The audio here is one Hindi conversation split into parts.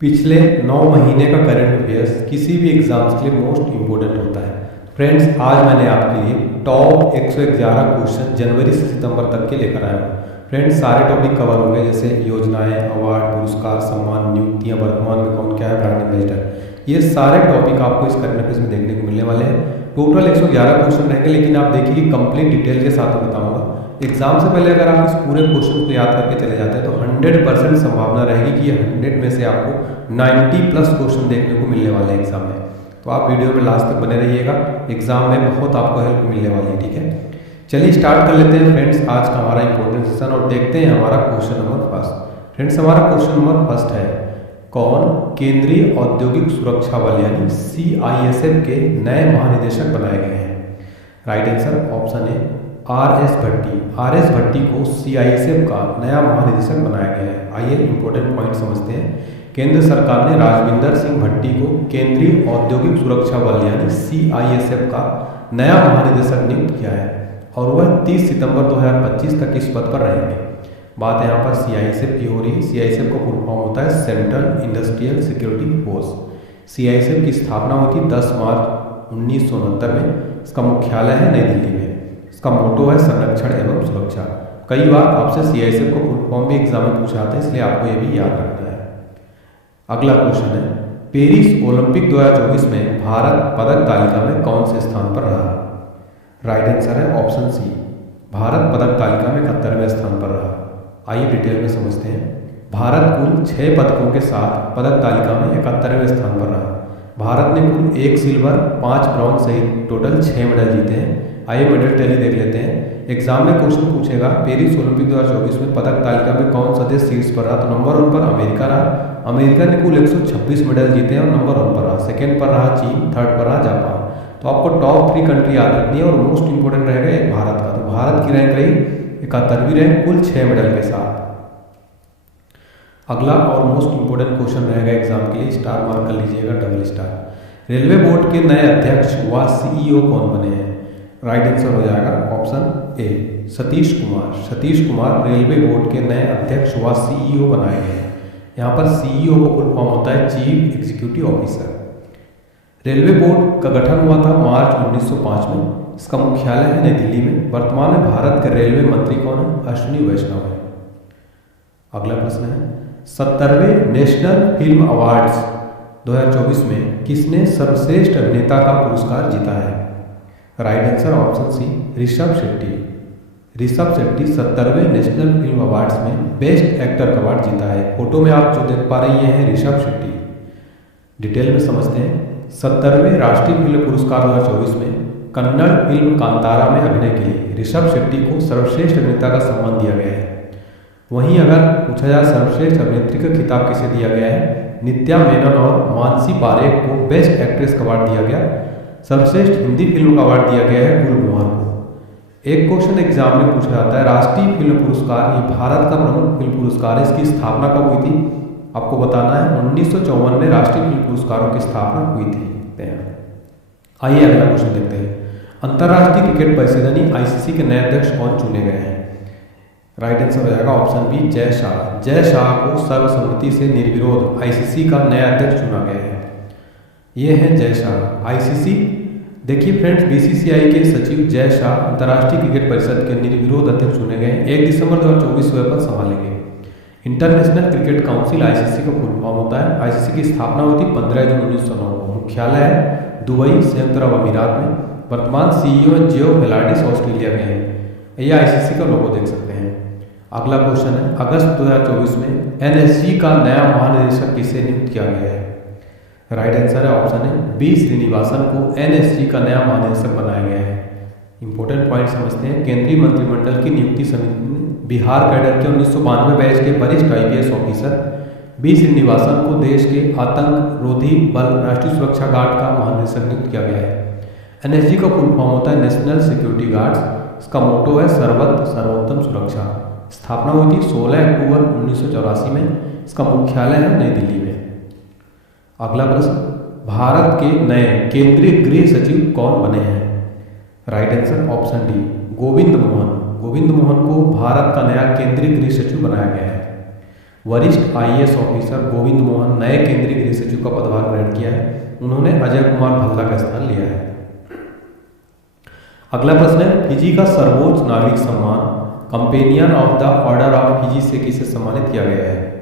पिछले 9 महीने का करंट अफेयर्स किसी भी एग्जाम्स के लिए मोस्ट इम्पोर्टेंट होता है। फ्रेंड्स, आज मैंने आपके लिए टॉप 111 क्वेश्चन जनवरी से सितंबर तक के लेकर आया हूँ। फ्रेंड्स, सारे टॉपिक कवर हो गए, जैसे योजनाएं, अवार्ड, पुरस्कार, सम्मान, नियुक्तियां, वर्तमान में कौन क्या है, ब्रांड एम्बेसडर। ये सारे टॉपिक आपको इस करंट अफेयर्स में देखने को मिलने वाले हैं। टोटल 111 क्वेश्चन रहेंगे, लेकिन आप देखिए कंप्लीट डिटेल के साथ में बताऊंगा। एग्जाम से पहले अगर आप इस पूरे क्वेश्चन को याद करके चले जाते हैं तो 100% संभावना रहेगी कि ये 100 में से आपको 90+ क्वेश्चन देखने को मिलने वाले हैं एग्जाम में। तो आप वीडियो में लास्ट तक बने रहिएगा, एग्जाम में बहुत आपको हेल्प मिलने वाली है। ठीक है, चलिए स्टार्ट कर लेते हैं फ्रेंड्स आज का हमारा इंपॉर्टेंट सेशन और देखते हैं हमारा क्वेश्चन नंबर फर्स्ट। फ्रेंड्स, हमारा क्वेश्चन नंबर फर्स्ट है, कौन केंद्रीय औद्योगिक सुरक्षा बल यानी CISF के नए महानिदेशक बनाए गए हैं? Right answer option A RS Bhatti. RS भट्टी को CISF का नया महानिदेशक बनाया गया है। आइए इंपॉर्टेंट पॉइंट समझते हैं। केंद्र सरकार ने राजविंदर सिंह भट्टी को केंद्रीय औद्योगिक सुरक्षा बल यानी CISF का नया महानिदेशक नियुक्त किया है और वह 30 सितंबर 2025 तक इस पद पर रहेंगे। बात यहाँ पर CISF की हो रही है। CISF का फुल फॉर्म होता है central industrial security force. CISF की स्थापना हुई थी 10 मार्च 1969 में। इसका मुख्यालय है नई दिल्ली में। इसका मोटो है संरक्षण एवं सुरक्षा। कई बार आपसे CISF को फुल फॉर्म भी एग्जाम में पूछा जाता है, इसलिए आपको ये भी याद रखना है। अगला क्वेश्चन है, पेरिस ओलंपिक 2024 में भारत पदक तालिका में कौन से स्थान पर रहा? राइट आंसर है ऑप्शन सी, भारत पदक तालिका में 71वें स्थान पर रहा। आइए डिटेल में समझते हैं। भारत कुल 6 पदकों के साथ पदक तालिका में 71वें स्थान पर रहा। भारत ने कुल 1 सिल्वर, 5 ब्रॉन्ज सहित टोटल 6 मेडल जीते हैं। आइए मेडल टैली देख लेते हैं। एग्जाम में क्वेश्चन पूछेगा पेरिस ओलंपिक 2024 में पदक तालिका में कौन सा देश शीर्ष पर रहा, तो नंबर 1 पर अमेरिका रहा। अमेरिका ने कुल 126 मेडल जीते हैं और नंबर 1 पर रहा। सेकेंड पर रहा चीन, थर्ड पर रहा जापान। तो आपको टॉप 3 कंट्री याद रखनी है और मोस्ट इंपोर्टेंट रहेगा एक भारत का। तो भारत की रैंक रही 71वीं रैंक कुल 6 मेडल के साथ। अगला और मोस्ट इंपोर्टेंट क्वेश्चन रहेगा एग्जाम के लिए, स्टार मार्क कर लीजिएगा, डबल स्टार। रेलवे बोर्ड के नए अध्यक्ष व CEO कौन बने हैं? राइट आंसर हो जाएगा option A Satish Kumar. Satish Kumar railway board के नए अध्यक्ष व CEO बनाए गए हैं। यहाँ पर CEO का फुल फॉर्म होता है chief executive officer. Railway board का गठन हुआ था मार्च 1905 में। इसका मुख्यालय है नई दिल्ली में। वर्तमान में भारत के रेलवे मंत्री कौन है? अश्विनी वैष्णव है। अगला प्रश्न है, 70वें नेशनल फिल्म अवार्ड्स 2024 में किसने सर्वश्रेष्ठ अभिनेता का पुरस्कार जीता है? Right answer option C, Rishabh Shetty. Rishabh Shetty 70वें नेशनल फिल्म अवार्ड्स में बेस्ट एक्टर का अवार्ड जीता है। फोटो में आप जो देख पा रहे हैं ऋषभ शेट्टी। डिटेल में समझते हैं। 70वें राष्ट्रीय फिल्म पुरस्कार 2024 में कन्नड़ फिल्म कांतारा में अभिनय के लिए ऋषभ शेट्टी को सर्वश्रेष्ठ अभिनेता का सम्मान दिया गया है। वहीं अगर पूछा जाए सर्वश्रेष्ठ अभिनेत्री का खिताब किसे दिया गया है? नित्या मेनन और मानसी पारेख को बेस्ट एक्ट्रेस का अवार्ड दिया गया। सर्वश्रेष्ठ हिंदी फिल्म का अवार्ड दिया गया है गुलमोहर को। एक क्वेश्चन एग्जाम में पूछा जाता है, राष्ट्रीय फिल्म पुरस्कार ये भारत का प्रमुख फिल्म पुरस्कार है, इसकी स्थापना कब हुई थी? आपको बताना है 1954 में राष्ट्रीय फिल्म पुरस्कारों की स्थापना हुई थी। आइए अगला क्वेश्चन देखते हैं। अंतर्राष्ट्रीय क्रिकेट परिषद यानी ICC के नए अध्यक्ष कौन चुने गए हैं? राइट आंसर हो जाएगा ऑप्शन बी, जय शाह। जय शाह को सर्वसम्मति से निर्विरोध ICC का नया अध्यक्ष चुना गया है। ये है जय शाह। ICC देखिए फ्रेंड्स, BCCI के सचिव जय शाह अंतर्राष्ट्रीय क्रिकेट परिषद के निर्विरोध अध्यक्ष चुने गए। 1 दिसंबर 2024 को पद संभालेंगे। इंटरनेशनल क्रिकेट काउंसिल ICC का फुल फॉर्म होता है। ICC की स्थापना हुई थी 15 जून 1909 को। मुख्यालय है दुबई, संयुक्त अरब अमीरात में। वर्तमान CEO जियो फेलाडिस ऑस्ट्रेलिया के हैं। ये ICC का लोगो देख सकते हैं। अगला क्वेश्चन है, अगस्त 2024 में NSG का नया महानिदेशक किसे नियुक्त किया गया है? राइट आंसर है ऑप्शन है B श्रीनिवासन को NSG का नया महानिदेशक बनाया गया है। इंपॉर्टेंट पॉइंट समझते हैं। केंद्रीय मंत्रिमंडल की नियुक्ति समिति ने बिहार कैडर के 1992 बैच के वरिष्ठ IPS ऑफिसर B श्रीनिवासन को देश के आतंक रोधी बल राष्ट्रीय सुरक्षा गार्ड का महानिदेशक नियुक्त किया गया है। NSG का फुल फॉर्म होता है नेशनल सिक्योरिटी गार्ड्स। इसका मोटो है सर्वोत्तम सुरक्षा। स्थापना हुई थी 16 अक्टूबर 1984 में। इसका मुख्यालय है नई दिल्ली में। अगला प्रश्न, भारत के नए केंद्रीय गृह सचिव कौन बने हैं? Right answer option D, Govind Mohan. Govind Mohan को भारत का नया केंद्रीय गृह सचिव बनाया गया है। वरिष्ठ आईएएस ऑफिसर गोविंद मोहन नए केंद्रीय गृह सचिव का पदभार ग्रहण किया है। उन्होंने अजय कुमार भल्ला का स्थान लिया है। अगला प्रश्न है, फिजी का सर्वोच्च नागरिक सम्मान companion of the order of Fiji से किसे सम्मानित किया गया है?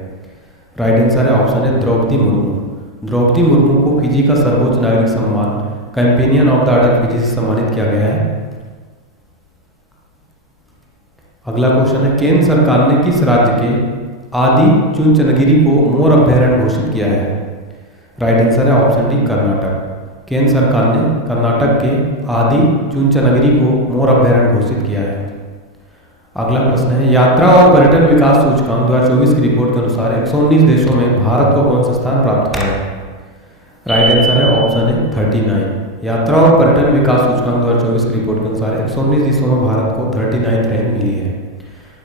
राइट आंसर है ऑप्शन है द्रौपदी मुर्मू। द्रौपदी मुर्मू को फिजी का सर्वोच्च नागरिक सम्मान companion of the order Fiji से सम्मानित किया गया है। अगला क्वेश्चन है, केंद्र सरकार ने किस राज्य के आदि चुंचनगिरी को मोर अभ्यारण्य घोषित किया है? राइट आंसर है ऑप्शन डी कर्नाटक। केंद्र सरकार ने कर्नाटक के आदि चुंचनगिरी को मोर अभ्यारण्य घोषित किया है। अगला प्रश्न है, यात्रा और पर्यटन विकास सूचकांक 2024 की रिपोर्ट के अनुसार 119 देशों में भारत को कौन सा स्थान प्राप्त हुआ है? राइट आंसर है ऑप्शन है 39। यात्रा और पर्यटन विकास सूचकांक 2024 की रिपोर्ट के अनुसार 119 देशों में भारत को 39 रैंक मिली है।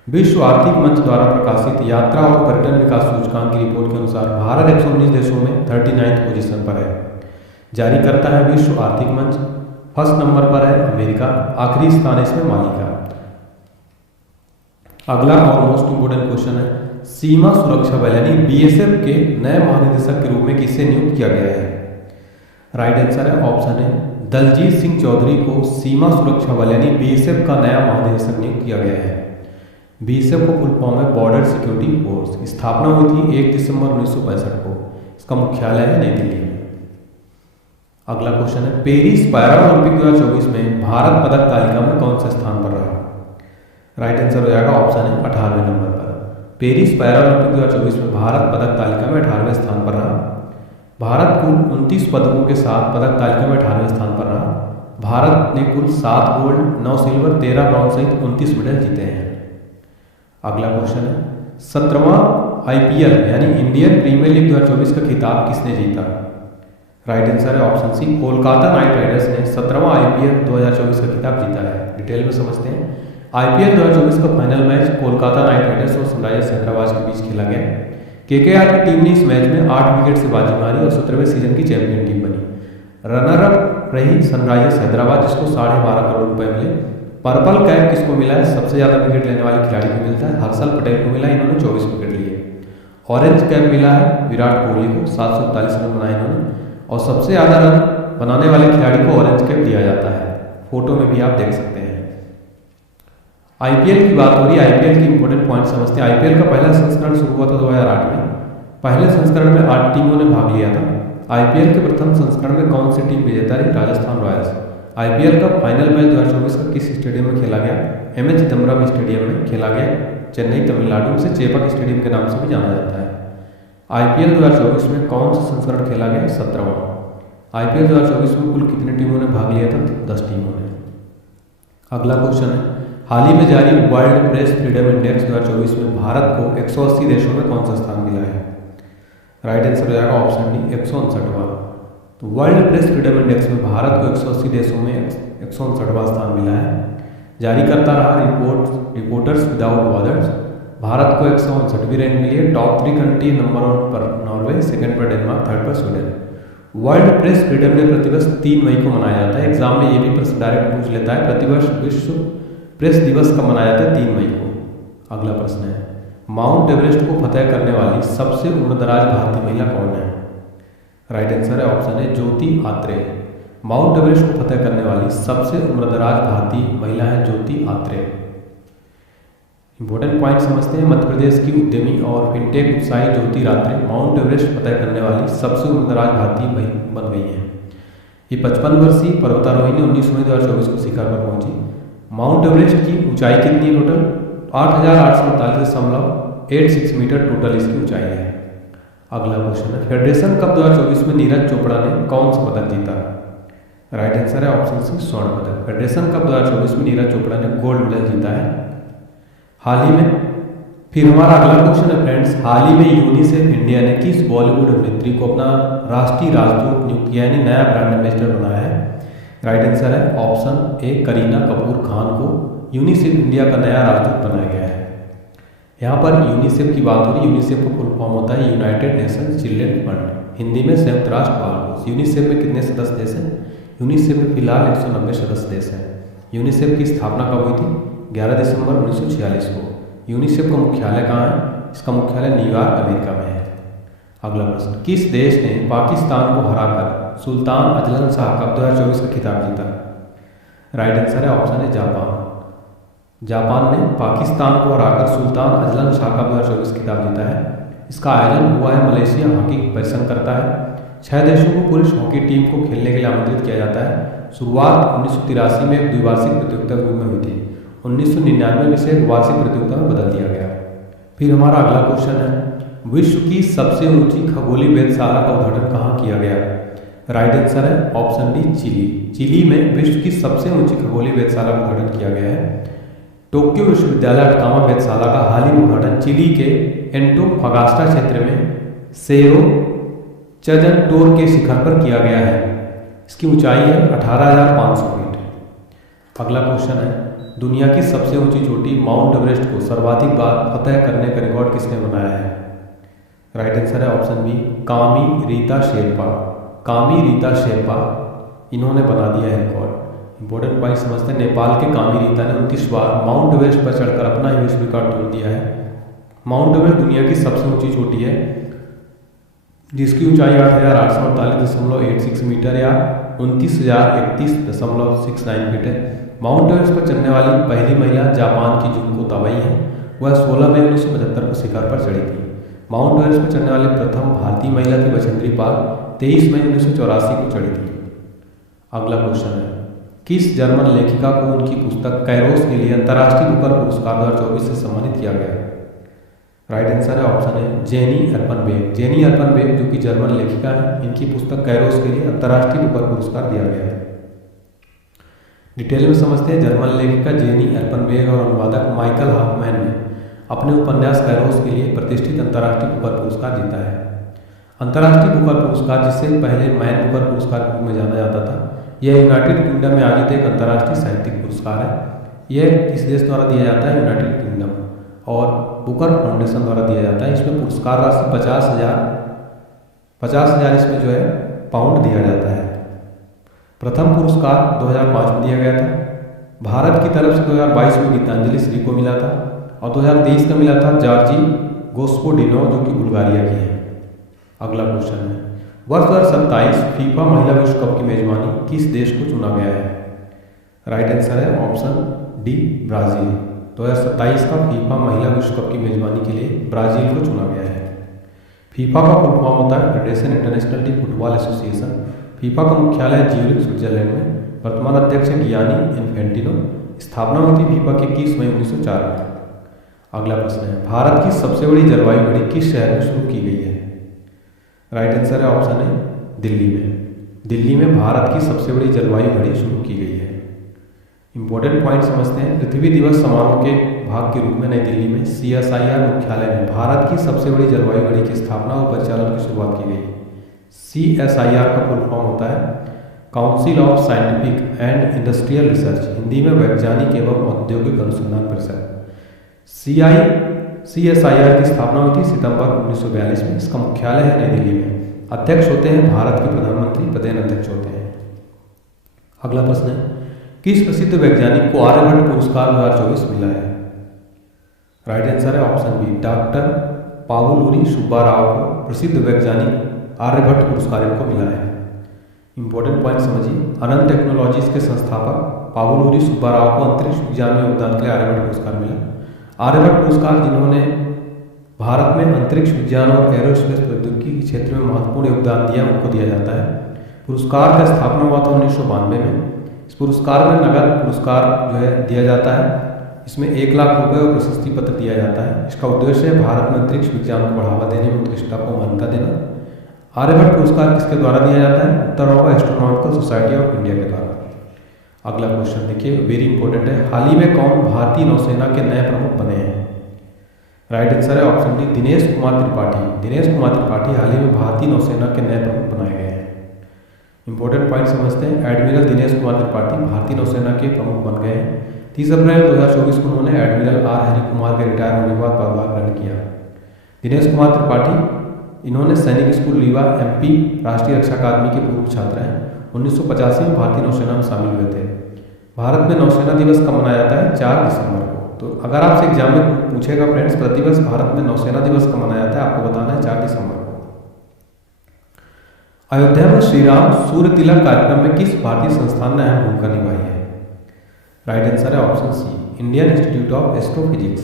विश्व आर्थिक मंच द्वारा प्रकाशित यात्रा और पर्यटन विकास सूचकांक की रिपोर्ट के अनुसार भारत 119 देशों में 39 पोजीशन पर है। जारी करता है विश्व आर्थिक मंच। फर्स्ट नंबर पर है अमेरिका, आखिरी स्थान इसमें माली का। अगला और मोस्ट इंपोर्टेंट क्वेश्चन है, सीमा सुरक्षा बल यानी बीएसएफ के नए महानिदेशक के रूप में किसे नियुक्त किया गया है? राइट आंसर है ऑप्शन है दलजीत सिंह चौधरी को सीमा सुरक्षा बल यानी बीएसएफ का नया महानिदेशक नियुक्त किया गया है। बीएसएफ को फुल फॉर्म है बॉर्डर सिक्योरिटी फोर्स। स्थापना हुई थी 1 दिसंबर 1965 को। इसका मुख्यालय है नई दिल्ली में। अगला क्वेश्चन है, पेरिस पैरा ओलंपिक 2024 में भारत पदक तालिका में कौन से स्थान पर रहा? राइट आंसर हो जाएगा ऑप्शन है 18वें नंबर पर। पेरिस पैरा ओलंपिक 2024 में भारत पदक तालिका में 18वें स्थान पर रहा। भारत कुल 29 पदकों के साथ पदक तालिका में 18वें स्थान पर रहा। भारत ने कुल 7 गोल्ड, 9 सिल्वर, 13 ब्रॉन्ज सहित 29 मेडल जीते हैं। अगला क्वेश्चन है, 17वां आईपीएल यानी इंडियन प्रीमियर लीग 2024 का खिताब किसने जीता? राइट आंसर है option C Kolkata knight riders ने 17वां आईपीएल 2024 का खिताब जीता है। डिटेल में समझते हैं। आईपीएल 2024 का final match Kolkata knight Riders और सनराइजर्स हैदराबाद के बीच खेला गया। केकेआर की टीम ने इस मैच में 8 विकेट से बाजी मारी और 17वें सीजन की चैंपियन टीम बनी। रनर अप रही सनराइजर्स हैदराबाद, जिसको 12.5 करोड़ रुपए मिले। पर्पल कैप किसको मिला है? सबसे ज़्यादा विकेट लेने वाले खिलाड़ी को मिलता है, हर्षल पटेल को मिला, इन्होंने 24 विकेट लिए। ऑरेंज कैप मिला है विराट कोहली को, 741 रन बनाए इन्होंने, और सबसे ज़्यादा रन बनाने वाले खिलाड़ी को ऑरेंज कैप दिया जाता है। फोटो में भी आप देख सकते हैं। आईपीएल की बात हो रही है, आईपीएल की इंपॉर्टेंट पॉइंट समझते हैं। आईपीएल का पहला संस्करण शुरू हुआ था 2008 में। पहले संस्करण में 8 टीमों ने भाग लिया था। आईपीएल के प्रथम संस्करण में कौन सी टीम विजेता रही? राजस्थान रॉयल्स। आईपीएल का फाइनल मैच 2024 का किस स्टेडियम में खेला गया? एमएच चिदम्बरम स्टेडियम में खेला गया, चेन्नई तमिलनाडु में। से चेपक स्टेडियम के नाम से भी जाना जाता है। आईपीएल 2024 में कौन सा संस्करण खेला गया? 17वां। आईपीएल 2024 में कुल कितने टीमों ने भाग लिया था? 10 टीमों ने। अगला क्वेश्चन है, हाल ही में जारी वर्ल्ड प्रेस फ्रीडम इंडेक्स 2024 में भारत को 180 देशों में कौन सा स्थान मिला है? राइट आंसर हो जाएगा ऑप्शन डी 159वां। तो वर्ल्ड प्रेस फ्रीडम इंडेक्स में भारत को 180 देशों में 159वां स्थान मिला है। जारी करता रहा रिपोर्टर्स विदाउट बॉर्डर्स। भारत को 159वीं रैंक मिली है। टॉप 3 कंट्री, नंबर 1 पर नॉर्वे, सेकंड पर डेनमार्क, थर्ड पर Sweden. World press freedom day प्रतिवर्ष 3 मई को मनाया जाता है। एग्जाम में ये भी प्रश्न डायरेक्ट पूछ लेता है, प्रतिवर्ष विश्व प्रेस दिवस कब मनाया जाता है? 3 मई को। अगला प्रश्न है, माउंट एवरेस्ट को फतह करने वाली सबसे उम्रदराज भारतीय महिला कौन है? राइट आंसर है ऑप्शन है ज्योति आत्रेय। माउंट एवरेस्ट को फतह करने वाली सबसे उम्रदराज भारतीय महिला है ज्योति आत्रेय। इंपॉर्टेंट पॉइंट समझते हैं। मध्य प्रदेश की उद्यमी और फिनटेक उत्साही ज्योति आत्रेय माउंट एवरेस्ट फतह करने वाली सबसे उम्रदराज भारतीय बन गई है। ये 55 वर्षीय पर्वतारोही ने 19 मई 2024 को शिखर पर पहुंची। माउंट एवरेस्ट की ऊंचाई कितनी है? टोटल 8,848.86 मीटर टोटल इसकी ऊंचाई है। अगला क्वेश्चन है, फेडरेशन कप 2024 में नीरज चोपड़ा ने कौन सा पदक जीता? राइट आंसर है ऑप्शन सी स्वर्ण पदक। फेडरेशन कप 2024 में नीरज चोपड़ा ने गोल्ड मेडल जीता है। हाल ही में, फिर हमारा अगला क्वेश्चन है फ्रेंड्स, हाल ही में यूनिसेफ इंडिया ने किस बॉलीवुड अभिनेत्री को अपना राष्ट्रीय राजदूत नियुक्त किया यानी नया ब्रांड एम्बेसडर बनाया है? राइट आंसर है ऑप्शन ए करीना कपूर खान को यूनिसेफ इंडिया का नया राजदूत बनाया गया है। यहाँ पर यूनिसेफ की बात हो रही है। यूनिसेफ का फुल फॉर्म होता है United nation children fund, Hindi में संयुक्त राष्ट्र बाल कोष। यूनिसेफ में कितने सदस्य देश हैं? यूनिसेफ में फिलहाल 190 सदस्य देश हैं। यूनिसेफ की स्थापना कब हुई थी? 11 दिसंबर 1946 को। यूनिसेफ का मुख्यालय कहाँ है? इसका मुख्यालय न्यूयॉर्क अमेरिका में है। अगला प्रश्न, किस देश ने पाकिस्तान को हराकर सुल्तान अजलन शाह कप 2024 का खिताब जीता? राइट आंसर है ऑप्शन है जापान। जापान ने पाकिस्तान को हराकर सुल्तान अजलन शाह कप 2024 खिताब जीता है। इसका आयोजन हुआ है मलेशिया हॉकी परिसंघ करता है। 6 देशों को पुरुष हॉकी टीम को खेलने के लिए आमंत्रित किया जाता है। शुरुआत 1983 में एक द्विवार्षिक प्रतियोगिता के रूप में हुई थी। 1999 में इसे एक वार्षिक प्रतियोगिता में बदल दिया गया। फिर हमारा अगला क्वेश्चन है, विश्व की सबसे ऊंची खगोलीय वेधशाला का उद्घाटन कहाँ किया गया? राइट आंसर है ऑप्शन डी चिली। चिली में विश्व की सबसे ऊंची खगोलीय वेधशाला का उद्घाटन किया गया है। टोक्यो विश्वविद्यालय अटकामा वेधशाला का हाल ही में उद्घाटन चिली के एंटोफगास्टा क्षेत्र में सेरो चजनटोर के शिखर पर किया गया है। इसकी ऊंचाई है 18,500 फीट। अगला क्वेश्चन है, दुनिया की सबसे ऊंची चोटी माउंट एवरेस्ट को सर्वाधिक बार फतह करने का रिकॉर्ड किसने बनाया है? राइट आंसर है ऑप्शन बी कामी रीता शेरपा। कामी रीता शेरपा इन्होंने बना दिया है रिकॉर्ड। इंपॉर्टेंट पॉइंट समझते हैं, नेपाल के कामी रीता ने 29 बार माउंट एवरेस्ट पर चढ़कर अपना ही विश्व रिकॉर्ड तोड़ दिया है। माउंट एवरेस्ट दुनिया की सबसे ऊंची चोटी है जिसकी ऊंचाई 8,848.86 मीटर या 29,031.69 फीट है। माउंट एवरेस्ट पर चढ़ने वाली पहली महिला जापान की जुनको ताबई है। वह 16 मई 1975 को शिखर पर चढ़ी थी। माउंट एवरेस्ट पर चढ़ने वाली प्रथम भारतीय महिला थी बछेंद्री पाल, 23 मई 1984 को चढ़ी थी। अगला क्वेश्चन है, किस जर्मन लेखिका को उनकी पुस्तक कैरोस के लिए अंतर्राष्ट्रीय बुकर पुरस्कार 2024 से सम्मानित किया गया? राइट आंसर है ऑप्शन है जेनी अर्पनबेक। जेनी अर्पनबेक जो कि जर्मन लेखिका है, इनकी पुस्तक कैरोस के लिए अंतर्राष्ट्रीय बुकर पुरस्कार दिया गया है। डिटेल में समझते हैं, जर्मन लेखिका जेनी अर्पनबेक और अनुवादक माइकल हॉफमैन ने अपने उपन्यास कैरोस के लिए प्रतिष्ठित अंतर्राष्ट्रीय बुकर पुरस्कार जीता है। अंतर्राष्ट्रीय बुकर पुरस्कार, जिसे पहले मैन बुकर पुरस्कार के रूप में जाना जाता था, यह यूनाइटेड किंगडम में आयोजित एक अंतर्राष्ट्रीय साहित्यिक पुरस्कार है। यह किस देश द्वारा दिया जाता है? यूनाइटेड किंगडम, और बुकर फाउंडेशन द्वारा दिया जाता है। इसमें पुरस्कार राशि 50,000 इसमें जो है पाउंड दिया जाता है। प्रथम पुरस्कार 2005 में दिया गया था। भारत की तरफ से 2022 में गीतांजलि श्री को मिला था और 2023 का मिला था जॉर्जी गोस्पोडिनो जो कि बुल्गारिया की है। अगला क्वेश्चन है, वर्ष 2027 फीफा महिला विश्व कप की मेजबानी किस देश को चुना गया है? राइट आंसर है ऑप्शन डी ब्राजील। 2027 का फीफा महिला विश्व कप की मेजबानी के लिए ब्राजील को चुना गया है। फीफा का फुल फॉर्म होता है federation international T football association. FIFA का मुख्यालय ज्यूरिख स्विट्जरलैंड में। वर्तमान अध्यक्ष है गियानी इन्फेंटिनो। स्थापना हुई थी फीफा की 21 मई 1904 में। अगला प्रश्न है, भारत की सबसे बड़ी जलवायु घड़ी किस शहर में शुरू की गई है? राइट आंसर है ऑप्शन है दिल्ली में। दिल्ली में भारत की सबसे बड़ी जलवायु घड़ी शुरू की गई है। इंपॉर्टेंट पॉइंट समझते हैं, पृथ्वी दिवस समारोह के भाग के रूप में नई दिल्ली में CSIR मुख्यालय में भारत की सबसे बड़ी जलवायु घड़ी की स्थापना और परिचालन की शुरुआत की गई। CSIR का फुल फॉर्म होता है council of scientific and industrial research, Hindi में वैज्ञानिक एवं औद्योगिक अनुसंधान परिषद। CSIR की स्थापना हुई थी सितंबर 1942 में। इसका मुख्यालय है नई दिल्ली में। अध्यक्ष होते हैं भारत के प्रधानमंत्री, प्रदेश अध्यक्ष होते हैं। अगला प्रश्न है, किस प्रसिद्ध वैज्ञानिक को आर्यभट्ट पुरस्कार 2024 मिला है? राइट आंसर है ऑप्शन बी डॉक्टर पावुलूरी सुब्बाराव को प्रसिद्ध वैज्ञानिक आर्यभट्ट पुरस्कार इनको मिला है। इंपॉर्टेंट पॉइंट समझिए, अनंत टेक्नोलॉजीज के संस्थापक पावुलूरी सुब्बाराव को अंतरिक्ष विज्ञान में योगदान के लिए आर्यभट्ट पुरस्कार मिला। आर्यभट्ट पुरस्कार जिन्होंने भारत में अंतरिक्ष विज्ञान और एरोस्पेस प्रौद्योगिकी के क्षेत्र में महत्वपूर्ण योगदान दिया उनको दिया जाता है। पुरस्कार का स्थापना हुआ था 1992 में। इस पुरस्कार में नगद पुरस्कार जो है दिया जाता है। इसमें 1 लाख रुपये और प्रशस्ति पत्र दिया जाता है। इसका उद्देश्य है भारत में अंतरिक्ष विज्ञान को बढ़ावा देने में उत्कृष्टता को मान्यता देना। आर्यभट्ट पुरस्कार किसके द्वारा दिया जाता है? उत्तर होगा एस्ट्रोनॉटिकल सोसाइटी ऑफ इंडिया के द्वारा। अगला क्वेश्चन देखिए, वेरी इंपॉर्टेंट है, हाल ही में कौन भारतीय नौसेना के नए प्रमुख बने हैं? राइट आंसर है ऑप्शन डी दिनेश कुमार त्रिपाठी। दिनेश कुमार त्रिपाठी हाल ही में भारतीय नौसेना के नए प्रमुख बनाए गए हैं। इंपॉर्टेंट पॉइंट समझते हैं, एडमिरल दिनेश कुमार त्रिपाठी भारतीय नौसेना के प्रमुख बन गए हैं। 30 अप्रैल 2024 को उन्होंने एडमिरल आर हरि कुमार के रिटायर होने के बाद पदभार ग्रहण किया। दिनेश कुमार त्रिपाठी इन्होंने सैनिक स्कूल रीवा MP राष्ट्रीय रक्षा अकादमी के पूर्व छात्र हैं। 1985 में भारतीय नौसेना में शामिल हुए थे। भारत में नौसेना दिवस कब मनाया जाता है? 4 दिसंबर को। तो अगर आपसे एग्जाम में पूछेगा फ्रेंड्स, प्रतिवर्ष भारत में नौसेना दिवस कब मनाया जाता है, आपको बताना है 4 दिसंबर को। अयोध्या में श्री राम सूर्य तिलक कार्यक्रम में किस भारतीय संस्थान ने अहम भूमिका निभाई है? राइट आंसर है option C, Indian Institute of Astrophysics.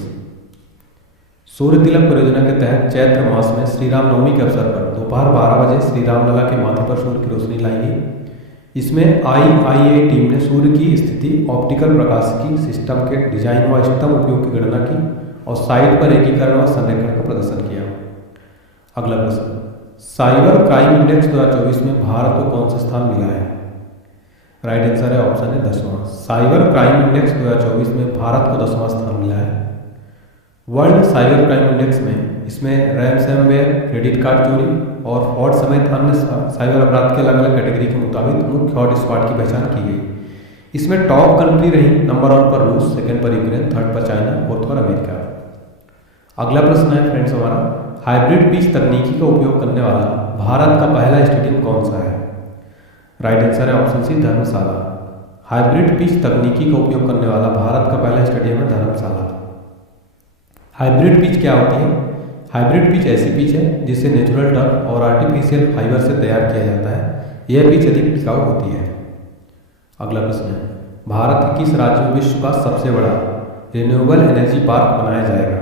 Surya Tilak परियोजना के तहत चैत्र मास में श्री राम नवमी के अवसर पर दोपहर 12 बजे श्री राम लला के माथे पर सूर्य की रोशनी लाई गई। इसमें IIA टीम ने सूर्य की स्थिति, ऑप्टिकल प्रकाशिकी सिस्टम के डिजाइन व इष्टतम उपयोग की गणना की और साइट पर एकीकरण व संरेखण का प्रदर्शन किया। अगला प्रश्न, साइबर क्राइम इंडेक्स 2024 में भारत को कौन सा स्थान मिला है? राइट आंसर है ऑप्शन है 10वां। साइबर क्राइम इंडेक्स 2024 में भारत को 10वां स्थान मिला है। वर्ल्ड साइबर क्राइम इंडेक्स में इसमें रैनसमवेयर, क्रेडिट कार्ड चोरी और फ्रॉड समेत अन्य साइबर अपराध के अलग अलग कैटेगरी के मुताबिक मुख्य हॉटस्पॉट की पहचान की गई। इसमें टॉप कंट्री रही नंबर 1 पर रूस, सेकंड पर यूक्रेन, थर्ड पर चाइना, फोर्थ पर अमेरिका। अगला प्रश्न है फ्रेंड्स हमारा, हाइब्रिड पिच तकनीकी का उपयोग करने वाला भारत का पहला स्टेडियम कौन सा है? राइट आंसर है ऑप्शन सी, धर्मशाला। हाइब्रिड पिच तकनीकी का उपयोग करने वाला भारत का पहला स्टेडियम है धर्मशाला। हाइब्रिड पिच क्या होती है? हाइब्रिड पिच ऐसी पिच है जिसे नेचुरल टर्फ और आर्टिफिशियल फाइबर से तैयार किया जाता है। यह पिच अधिक टिकाऊ होती है। अगला प्रश्न है, भारत के किस राज्य में विश्व का सबसे बड़ा रिन्यूएबल एनर्जी पार्क बनाया जाएगा?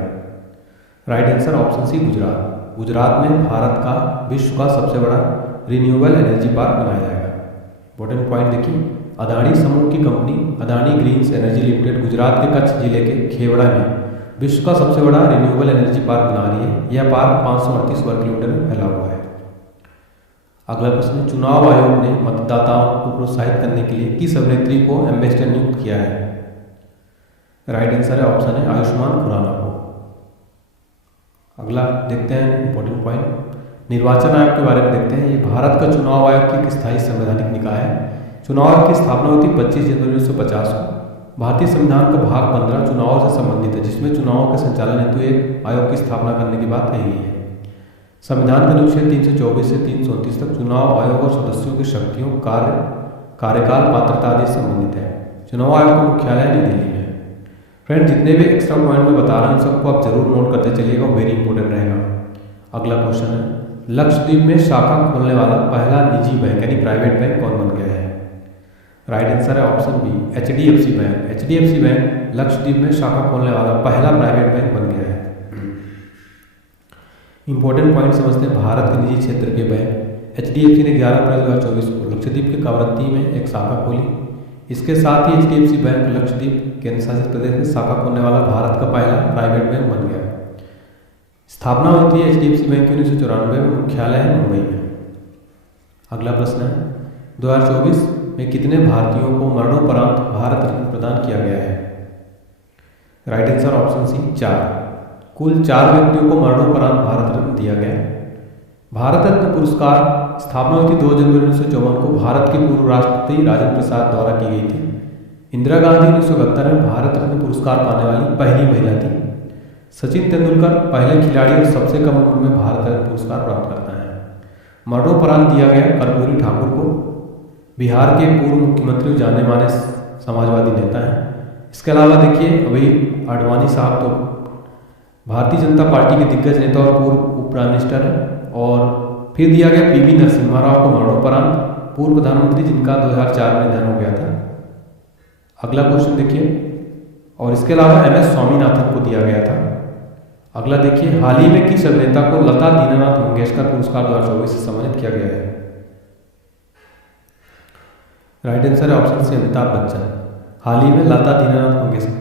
Right answer option C, Gujarat. Gujarat में भारत का विश्व का सबसे बड़ा रिन्यूएबल एनर्जी पार्क बनाया जाएगा। इंपॉर्टेंट पॉइंट देखिए, अदानी समूह की company Adani greens energy limited Gujarat के कच्छ जिले के खेवड़ा में विश्व का सबसे बड़ा रिन्यूएबल एनर्जी पार्क बना रही है। यह पार्क 538 वर्ग किलोमीटर में फैला हुआ है। अगला प्रश्न, चुनाव आयोग ने मतदाताओं को प्रोत्साहित करने के लिए किस अभिनेत्री को एम्बेसडर नियुक्त किया है? राइट आंसर है ऑप्शन है, आयुष्मान खुराना को। अगला देखते हैं इंपॉर्टेंट पॉइंट, निर्वाचन आयोग के बारे में देखते हैं। ये भारत का चुनाव आयोग की एक स्थायी संवैधानिक निकाय है। चुनाव आयोग की स्थापना हुई थी 25 जनवरी 1950 को। भारतीय संविधान का भाग 15 चुनावों से संबंधित है, जिसमें चुनावों के संचालन हेतु एक आयोग की स्थापना करने की बात कही गई है। संविधान के अनुच्छेद 324 से 339 तक चुनाव आयोग और सदस्यों की शक्तियों, कार्यकाल, पात्रता आदि से संबंधित है। चुनाव आयोग का मुख्यालय नई दिल्ली में है। फ्रेंड, जितने भी एक्स्ट्रा पॉइंट मैं बता रहा हूँ सबको आप जरूर नोट करते चलिएगा, वेरी इंपॉर्टेंट रहेगा। अगला क्वेश्चन है, लक्षद्वीप में शाखा खोलने वाला पहला निजी बैंक यानी प्राइवेट बैंक कौन बन गया है? राइट आंसर है option B, HDFC bank. HDFC bank Lakshadweep में शाखा खोलने वाला पहला प्राइवेट बैंक बन गया है। इंपॉर्टेंट पॉइंट समझते हैं, भारत के निजी क्षेत्र के बैंक HDFC ने 11 अप्रैल 2024 को लक्षद्वीप के कवरत्ती में एक शाखा खोली। इसके साथ ही HDFC बैंक लक्षद्वीप केंद्र शासित प्रदेश में शाखा खोलने वाला भारत का पहला प्राइवेट बैंक बन गया। स्थापना हुई थी HDFC बैंक की 1994 में, मुख्यालय है मुंबई में। अगला प्रश्न है, 2024 में कितने भारतीयों को मरणोपरांत भारत रत्न प्रदान किया गया है? Right answer option C, 4। कुल 4 व्यक्तियों को मरणोपरांत भारत रत्न दिया गया। भारत रत्न पुरस्कार स्थापना हुई थी 2 जनवरी 1954 को भारत के पूर्व राष्ट्रपति राजेंद्र प्रसाद द्वारा की गई थी। इंदिरा गांधी 1972 में भारत रत्न पुरस्कार पाने वाली पहली महिला थी। सचिन तेंदुलकर पहले खिलाड़ी और सबसे कम उम्र में भारत रत्न पुरस्कार प्राप्त करता है। मरणोपरांत दिया गया कर्पूरी ठाकुर को, बिहार के पूर्व मुख्यमंत्री और जाने माने समाजवादी नेता हैं। इसके अलावा देखिए, अभी आडवाणी साहब तो भारतीय जनता पार्टी के दिग्गज नेता और पूर्व उप प्राइम मिनिस्टर हैं। और फिर दिया गया PV नरसिम्हा राव को मरणोपरांत, पूर्व प्रधानमंत्री जिनका 2004 में निधन हो गया था। अगला क्वेश्चन देखिए, और इसके अलावा MS स्वामीनाथन को दिया गया था। अगला देखिए, हाल ही में किस अभिनेता को लता दीनानाथ मंगेशकर पुरस्कार 2024 से सम्मानित किया गया है? राइट आंसर है ऑप्शन सी, अमिताभ बच्चन। हाल ही में लता दीनानाथ मंगेशकर।